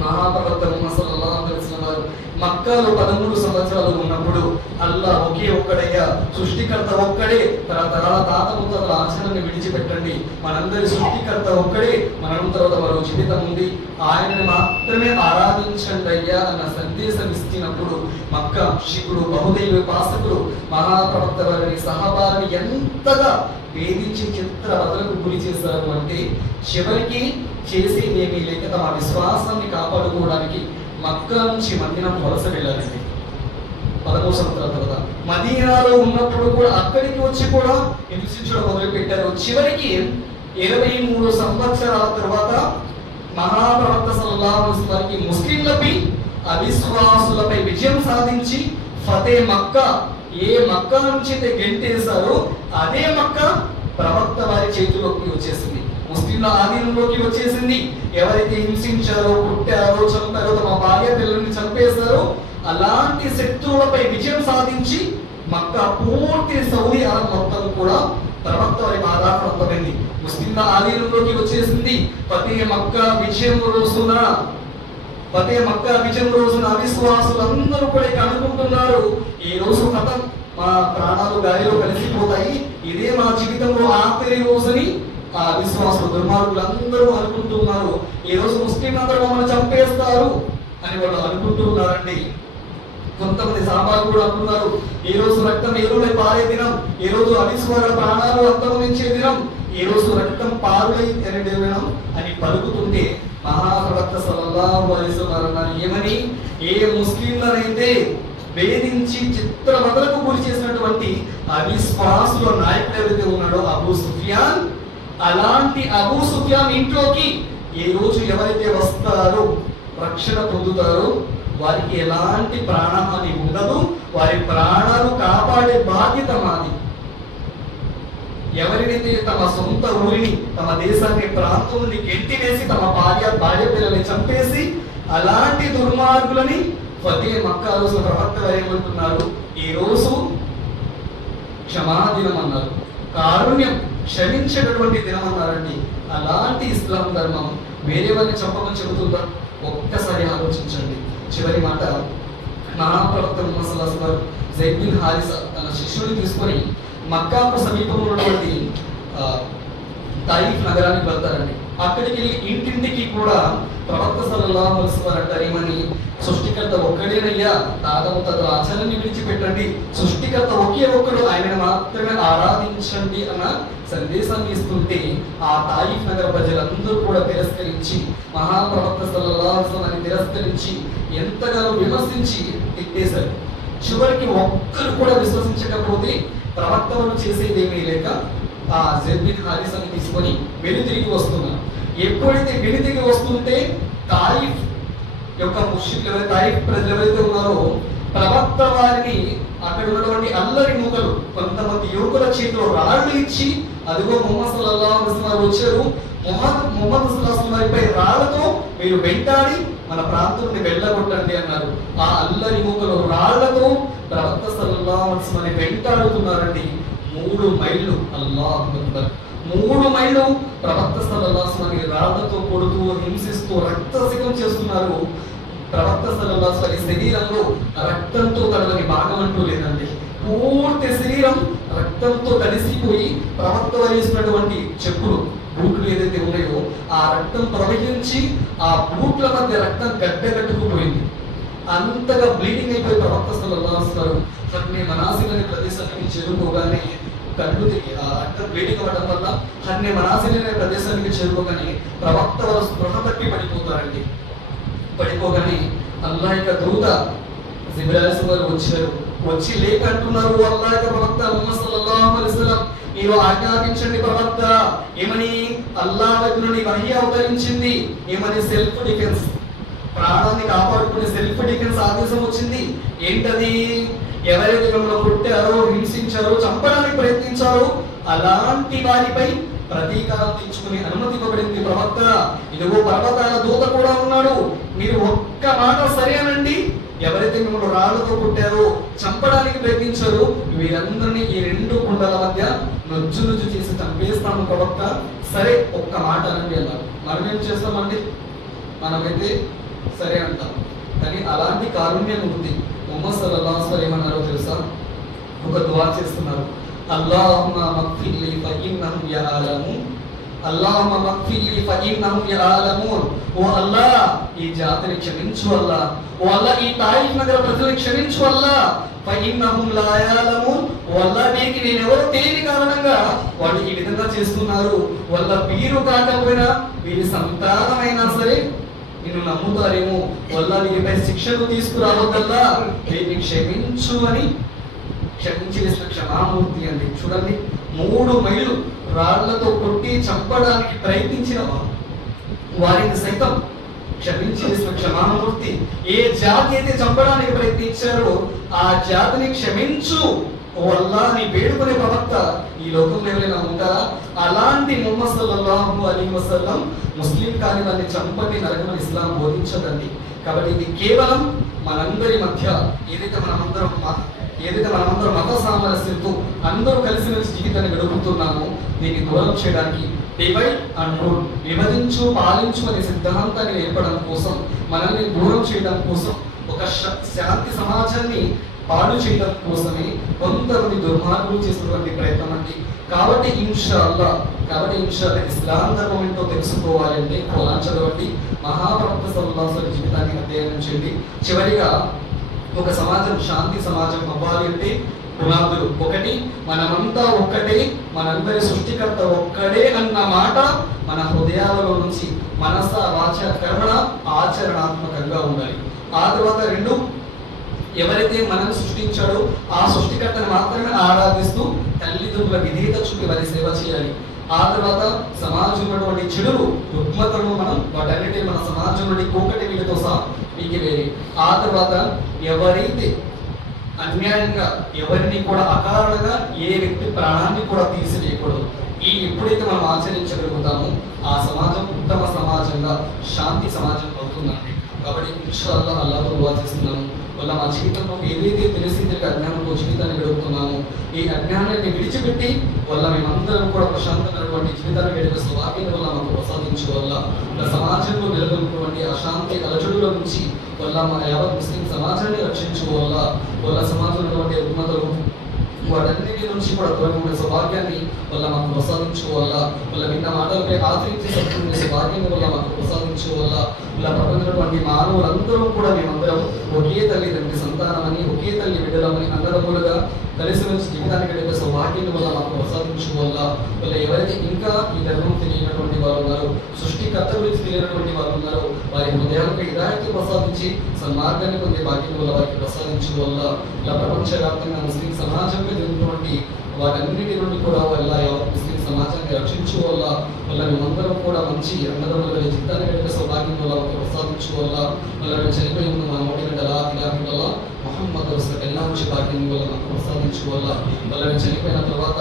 మహాప్రవక్త ముహమ్మద్ సల్లల్లాహు అలైహి వసల్లం వారు మక్కాలో 13 సంవత్సరాలు ఉన్నప్పుడు అల్లాహ్ ఒకే ఒక్కడయ్యా, సృష్టికర్త ఒక్కడే, తరతరాల తాత ముత్తాతల ఆచరణని విడిచిపెట్టండి, మనందరి సృష్టికర్త ఒక్కడే, మరణం తర్వాత మరో జీవితం ఉంది, ఆయనని మాత్రమే ఆరాధించండి అయ్యా అన్న సందేశం ఇచ్చినప్పుడు మక్కా ముష్రికులు, బహుదైవ ఉపాసకులు మహాప్రవక్త వారిని, సహాబాని ఎంతగా వేధించి చిత్రవదలకు గురి చేశారు అంటే చివరికి చేసేదేమీ లేక తమ విశ్వాసాన్ని కాపాడుకోవడానికి మక్కా నుంచి మదీనా వలస వెళ్ళారండి. 13 సంవత్సరాల తర్వాత మదీనాలో ఉన్నప్పుడు కూడా అక్కడికి వచ్చి కూడా హింసించడం మొదలు పెట్టారు. చివరికి 23 సంవత్సరాల తర్వాత మహాప్రవక్త సల్లల్లాహు అలైహి వసల్లం ముస్లింలపై అవిశ్వాసులపై విజయం సాధించి ఫతే మక్కా, ఏ మక్కా నుంచి అయితే గెంటేశారో అదే మక్కా ప్రవక్త వారి చేతిలోకి వచ్చేసింది, ముస్లింల ఆధీనంలోకి వచ్చేసింది. ఎవరైతే హింసించారో, కుట్టారో, చంపారో, తమ భార్య పిల్లల్ని చంపేశారో అలాంటి శత్రువులపై విజయం సాధించి మక్కా పూర్తి సౌదీ అరబ్ మొత్తం కూడా ప్రవక్త వారి ఆధారపడింది, ముస్లింల ఆధీనంలోకి వచ్చేసింది. ఫతే మక్కా విజయం రోజున అవిశ్వాసులందరూ కూడా ఇక అనుకుంటున్నారు, ఈ రోజు కథం, మా ప్రాణాలు గాలిలో కలిసిపోతాయి, ఇదే మా జీవితంలో ఆఖరి రోజుని ఆ విశ్వాసులు దుర్మార్గులందరూ అనుకుంటున్నారు. ఈ రోజు ముస్లింలందరూ మమ్మల్ని చంపేస్తారు అని వాళ్ళు అనుకుంటున్నారండి. కొంతమంది సామాన్లు కూడా అంటున్నారు, ఈ రోజు రక్తం ఎరువులై పారే దినం, ఈ రోజు అవిశ్వాసుల ప్రాణాలు అంతమొందించే దినం, ఈ రోజు రక్తం పారులై ఎరడే దినం అని పలుకుతుంటే మహాప్రవక్త సల్లల్లాహు అలైహి వసల్లం ఏమని, ఏ ముస్లింలనైతే వేధించి చిత్రవదలకు గురి చేసినటువంటి అవిశ్వాసుల నాయకుడు ఎవరైతే ఉన్నాడో అబూ సుఫియాన్, అలాంటి అబూ సుఫియాన్ ఇంట్లోకి ఈ రోజు ఎవరైతే వస్తారో రక్షణ పొందుతారో వారికి ఎలాంటి ప్రాణహాని ఉండదు, వారి ప్రాణాలు కాపాడే బాధ్యత మాది. ఎవరినైతే తమ సొంత ఊరిని, తమ దేశాన్ని, ప్రాంతం నుండి గెంటివేసి తమ భార్య పిల్లల్ని చంపేసి అలాంటి దుర్మార్గులని ఫతే మక్కా రోజు ప్రవక్త ఏమంటున్నారు, ఈ రోజు క్షమాదినం అన్నారు, కారుణ్యం, క్షమించేటటువంటి దినం అన్నారండి. అలాంటి ఇస్లాం ధర్మం వేరే వారిని చంపమని చెబుతుందా? ఒక్కసారి ఆలోచించండి. చివరి మాట, మహాప్రవక్త ముహమ్మద్ సల్లల్లాహు అలైహి వసల్లం జైద్ బిన్ హారిస తన శిష్యుని తీసుకొని మక్కాకు సమీపంలో ఉన్నటువంటి తాయిఫ్ నగరానికి వెళ్తారండి. అక్కడికి వెళ్ళి ఇంటింటికి కూడా ప్రవక్త సల్లల్లాహు అలైహి వసల్లం అంటారు, ఏమని, సృష్టికర్త ఒక్కడేనయ్యా, తాతము తన ఆచరణని విడిచిపెట్టండి, సృష్టికర్త ఒకే ఒక్కడు, ఆయనను మాత్రమే ఆరాధించండి అన్న సందేశాన్ని ఇస్తుంటే ఆ తాయిఫ్ నగర ప్రజలందరూ కూడా తిరస్కరించి మహాప్రవక్త సల్లల్లాహు అలైహి వసల్లం తిరస్కరించి ఎంతగానో విమర్శించి తిట్టేశారు. చివరికి ఒక్కరు కూడా విశ్వసించకపోతే ప్రవక్త వారు చేసేదేమీ లేక ఆ జైద్ బిన్ హారిసాని తీసుకొని వెనుతిరిగి వస్తున్నారు. ఎప్పుడైతే వెనుతిరిగి వస్తుంటే తాయిఫ్ యొక్క ముష్రికులు ఎవరైతే, తాయిఫ్ ప్రజలు ఎవరైతే ఉన్నారో ప్రవక్త వారిని అక్కడ ఉన్నటువంటి అల్లరి మూకలు కొంతమంది యువకుల చేతిలో రాళ్లు ఇచ్చి, అదిగో ముహమ్మద్ సల్లల్లాహు అలైహి వసల్లం వచ్చారు, ముహమ్మద్ సల్లల్లాహు అలైహి వసల్లంపై రాళ్లతో మీరు వెంటాడి మన ప్రాంతం నుండి వెళ్ళగొట్టండి అన్నారు. ఆ అల్లరి మూకలు రాళ్లతో ప్రవక్త సల్లల్లాహు అలైహి వసల్లం వెంటాడుతున్నారండి. 3 మైళ్ళు, అల్లాహు అక్బర్, 3 మైళ్ళు ప్రవక్త సల్లల్లాహు అలైహి వసల్లం రాళ్లతో కొడుతూ హింసిస్తూ రక్తసికం చేస్తున్నారు. ప్రవక్త సల్లల్లాహు అలైహి వసల్లం శరీరంలో రక్తంతో తడవని భాగం అంటూ లేదండి. పూర్తి శరీరం రక్తంతో తడిసిపోయి ప్రవక్త వేసినటువంటి చెప్పులు, బూట్లు ఏదైతే ఉన్నాయో ఆ రక్తం ప్రవహించి ఆ బూట్ల మధ్య రక్తం గడ్డగట్టుకుపోయింది. అంతగా బ్లీడింగ్ అయిపోయి ప్రవక్త సల్లల్లాహు అలైహి వసల్లం హన్నే మనాసిల్ అనే ప్రదేశానికి చేరుకోగానే కళ్ళు తిరిగి ఆ రక్తం బ్లీడింగ్ అవ్వడం వల్ల హన్నే మనాసిల్ అనే ప్రదేశానికి చేరుకోగానే ప్రవక్త వారు స్పృహ తప్పి పడిపోతారండి. పడిపోగానే అల్లాహ్ యొక్క దూత జిబ్రాయిల్ వారు వచ్చారు. వచ్చి లేకంటున్నారు, అల్లాహ్ యొక్క ప్రవక్త ముహమ్మద్ సల్లల్లాహు అలైహి వసల్లం మీరు ఆజ్ఞాపించండి ప్రవక్త, ఏమని, అల్లాహ్ వైపు నుండి వహీ అవతరించింది, ఏమని, సెల్ఫ్ డిఫెన్స్, ప్రాణాన్ని కాపాడుకునే సెల్ఫ్ డిఫెన్స్ ఆదేశం వచ్చింది. ఏంటది, ఎవరైతే మిమ్మల్ని కొట్టారో, హింసించారో, చంపడానికి ప్రయత్నించారో అలాంటి వారిపై ప్రతీకారం తెచ్చుకునే అనుమతి ఇవ్వబడింది ప్రవక్త. ఇదిగో పర్వతాల దూత కూడా ఉన్నాడు, మీరు ఒక్క మాట సరేనండి, ఎవరైతే మిమ్మల్ని రాళ్లతో కొట్టారో, చంపడానికి ప్రయత్నించారో వీరందరినీ ఈ 2 కుండల మధ్య నొజ్జు చేసి చంపేస్తాము ప్రవక్త, సరే ఒక్క మాట అనండి అన్నారు. మనం ఏం చేస్తామండి, మనమైతే సరే అంటాం. కానీ అలాంటి కారుణ్యం ఉంది. ముహమ్మద్ సల్లల్లాహు అలైహి వసల్లం ఏమన్నారో తెలుసా, ఒక దువా చేస్తున్నారు, అల్లాహుమ్మా మగ్ఫిర్లీ ఫఇన్నహుమ్ యఅలమూన్, అల్లాహుమ్మా మగ్ఫిర్లీ ఫఇన్నహుమ్ యఅలమూన్, ఓ అల్లాహ్ ఈ జాతిని క్షమించు అల్లాహ్, ఓ అల్లాహ్ ఈ తాయిఫ్ నగర ప్రజలను క్షమించు అల్లాహ్, ఫఇన్నహుం లా యఅలమూన్, వీరికి నేనెవరో తెలియని కారణంగా వాళ్ళు ఈ విధంగా చేస్తున్నారు. వాళ్ళ వీరు కాకపోయినా వీరి సంతానమైనా సరే నిన్ను నమ్ముతారేమో, వీరిపై శిక్షను తీసుకురావద్దల్లా వీరిని క్షమించు అని క్షమించి వేసిన క్షమామూర్తి అండి. చూడండి, 3 మైళ్ళు రాళ్లతో కొట్టి చంపడానికి ప్రయత్నించిన వారిని సైతం క్షమించి వేసిన క్షమామూర్తి. ఏ జాతి అయితే చంపడానికి ప్రయత్నించారో ఆ జాతిని క్షమించు అని వేడుకునే ప్రవక్త ఈ లోకంలో ఎవరైనా ఉంటారా? అలాంటి ముహమ్మద్ సల్లల్లాహు అలైహి వసల్లం ముస్లిం కాని వారిని చంపని నరకమని ఇస్లాం బోధించదండి. కాబట్టి ఇది కేవలం మనందరి మధ్య ఏదైతే మనమందరం మత సామరస్యంతో అందరూ కలిసిమెలిసి జీవితాన్ని గడుపుతున్నామో దీన్ని దూరం చేయడానికి, డివైడ్ అండ్ రూల్, విభజించు పాలించు అనే సిద్ధాంతాన్ని నేర్పడం కోసం, మనల్ని దూరం చేయడం కోసం, ఒక శాంతి సమాజాన్ని పాడు చేయడం కోసమే కొంతమంది దుర్మార్గులు చేసినటువంటి ప్రయత్నం అండి. కాబట్టి ఇన్షాల్లా ఇస్లాం ధర్మం ఏంటో తెలుసుకోవాలంటే ఖురాన్ చదవండి, మహాప్రవక్త సల్లల్లాహు అలైహి వసల్లం జీవితాన్ని అధ్యయనం చేయండి. చివరిగా ఒక సమాజం శాంతి సమాజం అవ్వాలి అంటే పునాదులు ఒకటి, మనమంతా ఒక్కటే, మనందరి సృష్టికర్త ఒక్కడే అన్న మాట మన హృదయాలలో నుంచి మనస వాచ కర్మణ ఆచరణాత్మకంగా ఉండాలి. ఆ తర్వాత 2, ఎవరైతే మనల్ని సృష్టించాడో ఆ సృష్టికర్తను మాత్రమే ఆరాధిస్తూ తల్లిదండ్రుల విధేయత చూపి వారి సేవ చేయాలి. ఆ తర్వాత సమాజంలో చెడులు రుగ్మతలను మనం వాటన్నిటి మన సమాజం నుండి కోకటి వీటితో సహా పీకివేయాలి. ఆ తర్వాత ఎవరైతే అన్యాయంగా ఎవరిని కూడా అకారణంగా ఏ వ్యక్తి ప్రాణాన్ని కూడా తీసివేయకూడదు. ఎప్పుడైతే మనం ఆచరించగలుగుతామో ఆ సమాజం ఉత్తమ సమాజంగా శాంతి సమాజం అవుతుందండి. కాబట్టి ఇన్షాల్లా అల్లాహ్తో దుఆ చేస్తున్నాము, మా జీవితంలో ఏదైతే తెలిసి అజ్ఞానంలో జీవితాన్ని గడుపుతున్నామో ఈ అజ్ఞానాన్ని విడిచిపెట్టి మేమందరం కూడా ప్రశాంతమైనటువంటి జీవితాన్ని గడిపే సౌభాగ్యం వల్ల మాకు ప్రసాదించు సమాజంలో నెలకొన్నటువంటి అశాంతి అలజడుల నుంచి మా యావత్ ముస్లిం సమాజాన్ని రక్షించు సమాజంలో రుగ్మతలు వాటన్నిటి నుంచి కూడా దూరంగా సౌభాగ్యాన్ని మాకు ప్రసాదించు విన్న మాటలపై ఆచరించి సత్యం సౌభాగ్యం మాకు ప్రసాదించు ప్రపంచంలోని మానవులందరూ కూడా మేమందరం ఒకే తల్లిదండ్రి సంతానమని, ఒకే తల్లి బిడ్డలమని అన్నదమ్ములుగా కలిసిమెలిసి జీవితాన్ని గడిపే సౌభాగ్యం మాకు ప్రసాదించు ఎవరైతే ఇంకా ఈ ధర్మం తెలియనటువంటి వారు ఉన్నారు, సృష్టికర్త గురించి తెలియనటువంటి వారు ఉన్నారు, వారి హృదయాలకు హిదాయత్ ప్రసాదించి సన్మార్గాన్ని పొందే భాగ్యం వారికి ప్రసాదించు ప్రపంచవ్యాప్తంగా ముస్లిం సమాజంలో జరిగినటువంటి వాటన్నిటి నుండి కూడా ముస్లిం సమాజాన్ని రక్షించు మేమందరం కూడా మంచి అన్నదమ్ముల జీవితాన్ని గడిపే సౌభాగ్యం ప్రసాదించు మేము చనిపోయి ఉన్న మా నోటి గంట లా ఇలాహ ఇల్లల్లాహ్ ముహమ్మద్ రసూలుల్లాహ్ మంచి భాగ్యం మాకు ప్రసాదించు మేము చనిపోయిన తర్వాత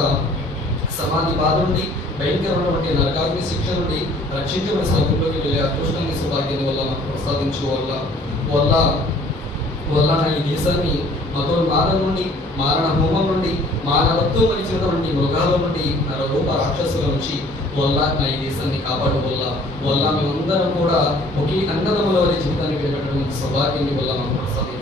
సమాధి బాధ నుండి భయంకరమైనటువంటి నరకాగ్ని శిక్ష నుండి రక్షించబడిన స్వర్గంలోకి వెళ్ళే అదృష్టాన్ని సౌభాగ్యాన్ని మాకు ప్రసాదించు ఈ దేశాన్ని మతోన్మాదం నుండి, మారణ హోమం నుండి, మానవత్వం మరిచినటువంటి మృగాల నుండి, నరరూప రాక్షసుల నుంచి ఈ దేశాన్ని కాపాడు మేమందరం కూడా ఒకే అన్నదమ్ముల వారి జీవితాన్ని వెళ్ళేటటువంటి సౌభాగ్యాన్ని మాకు ప్రసాదించు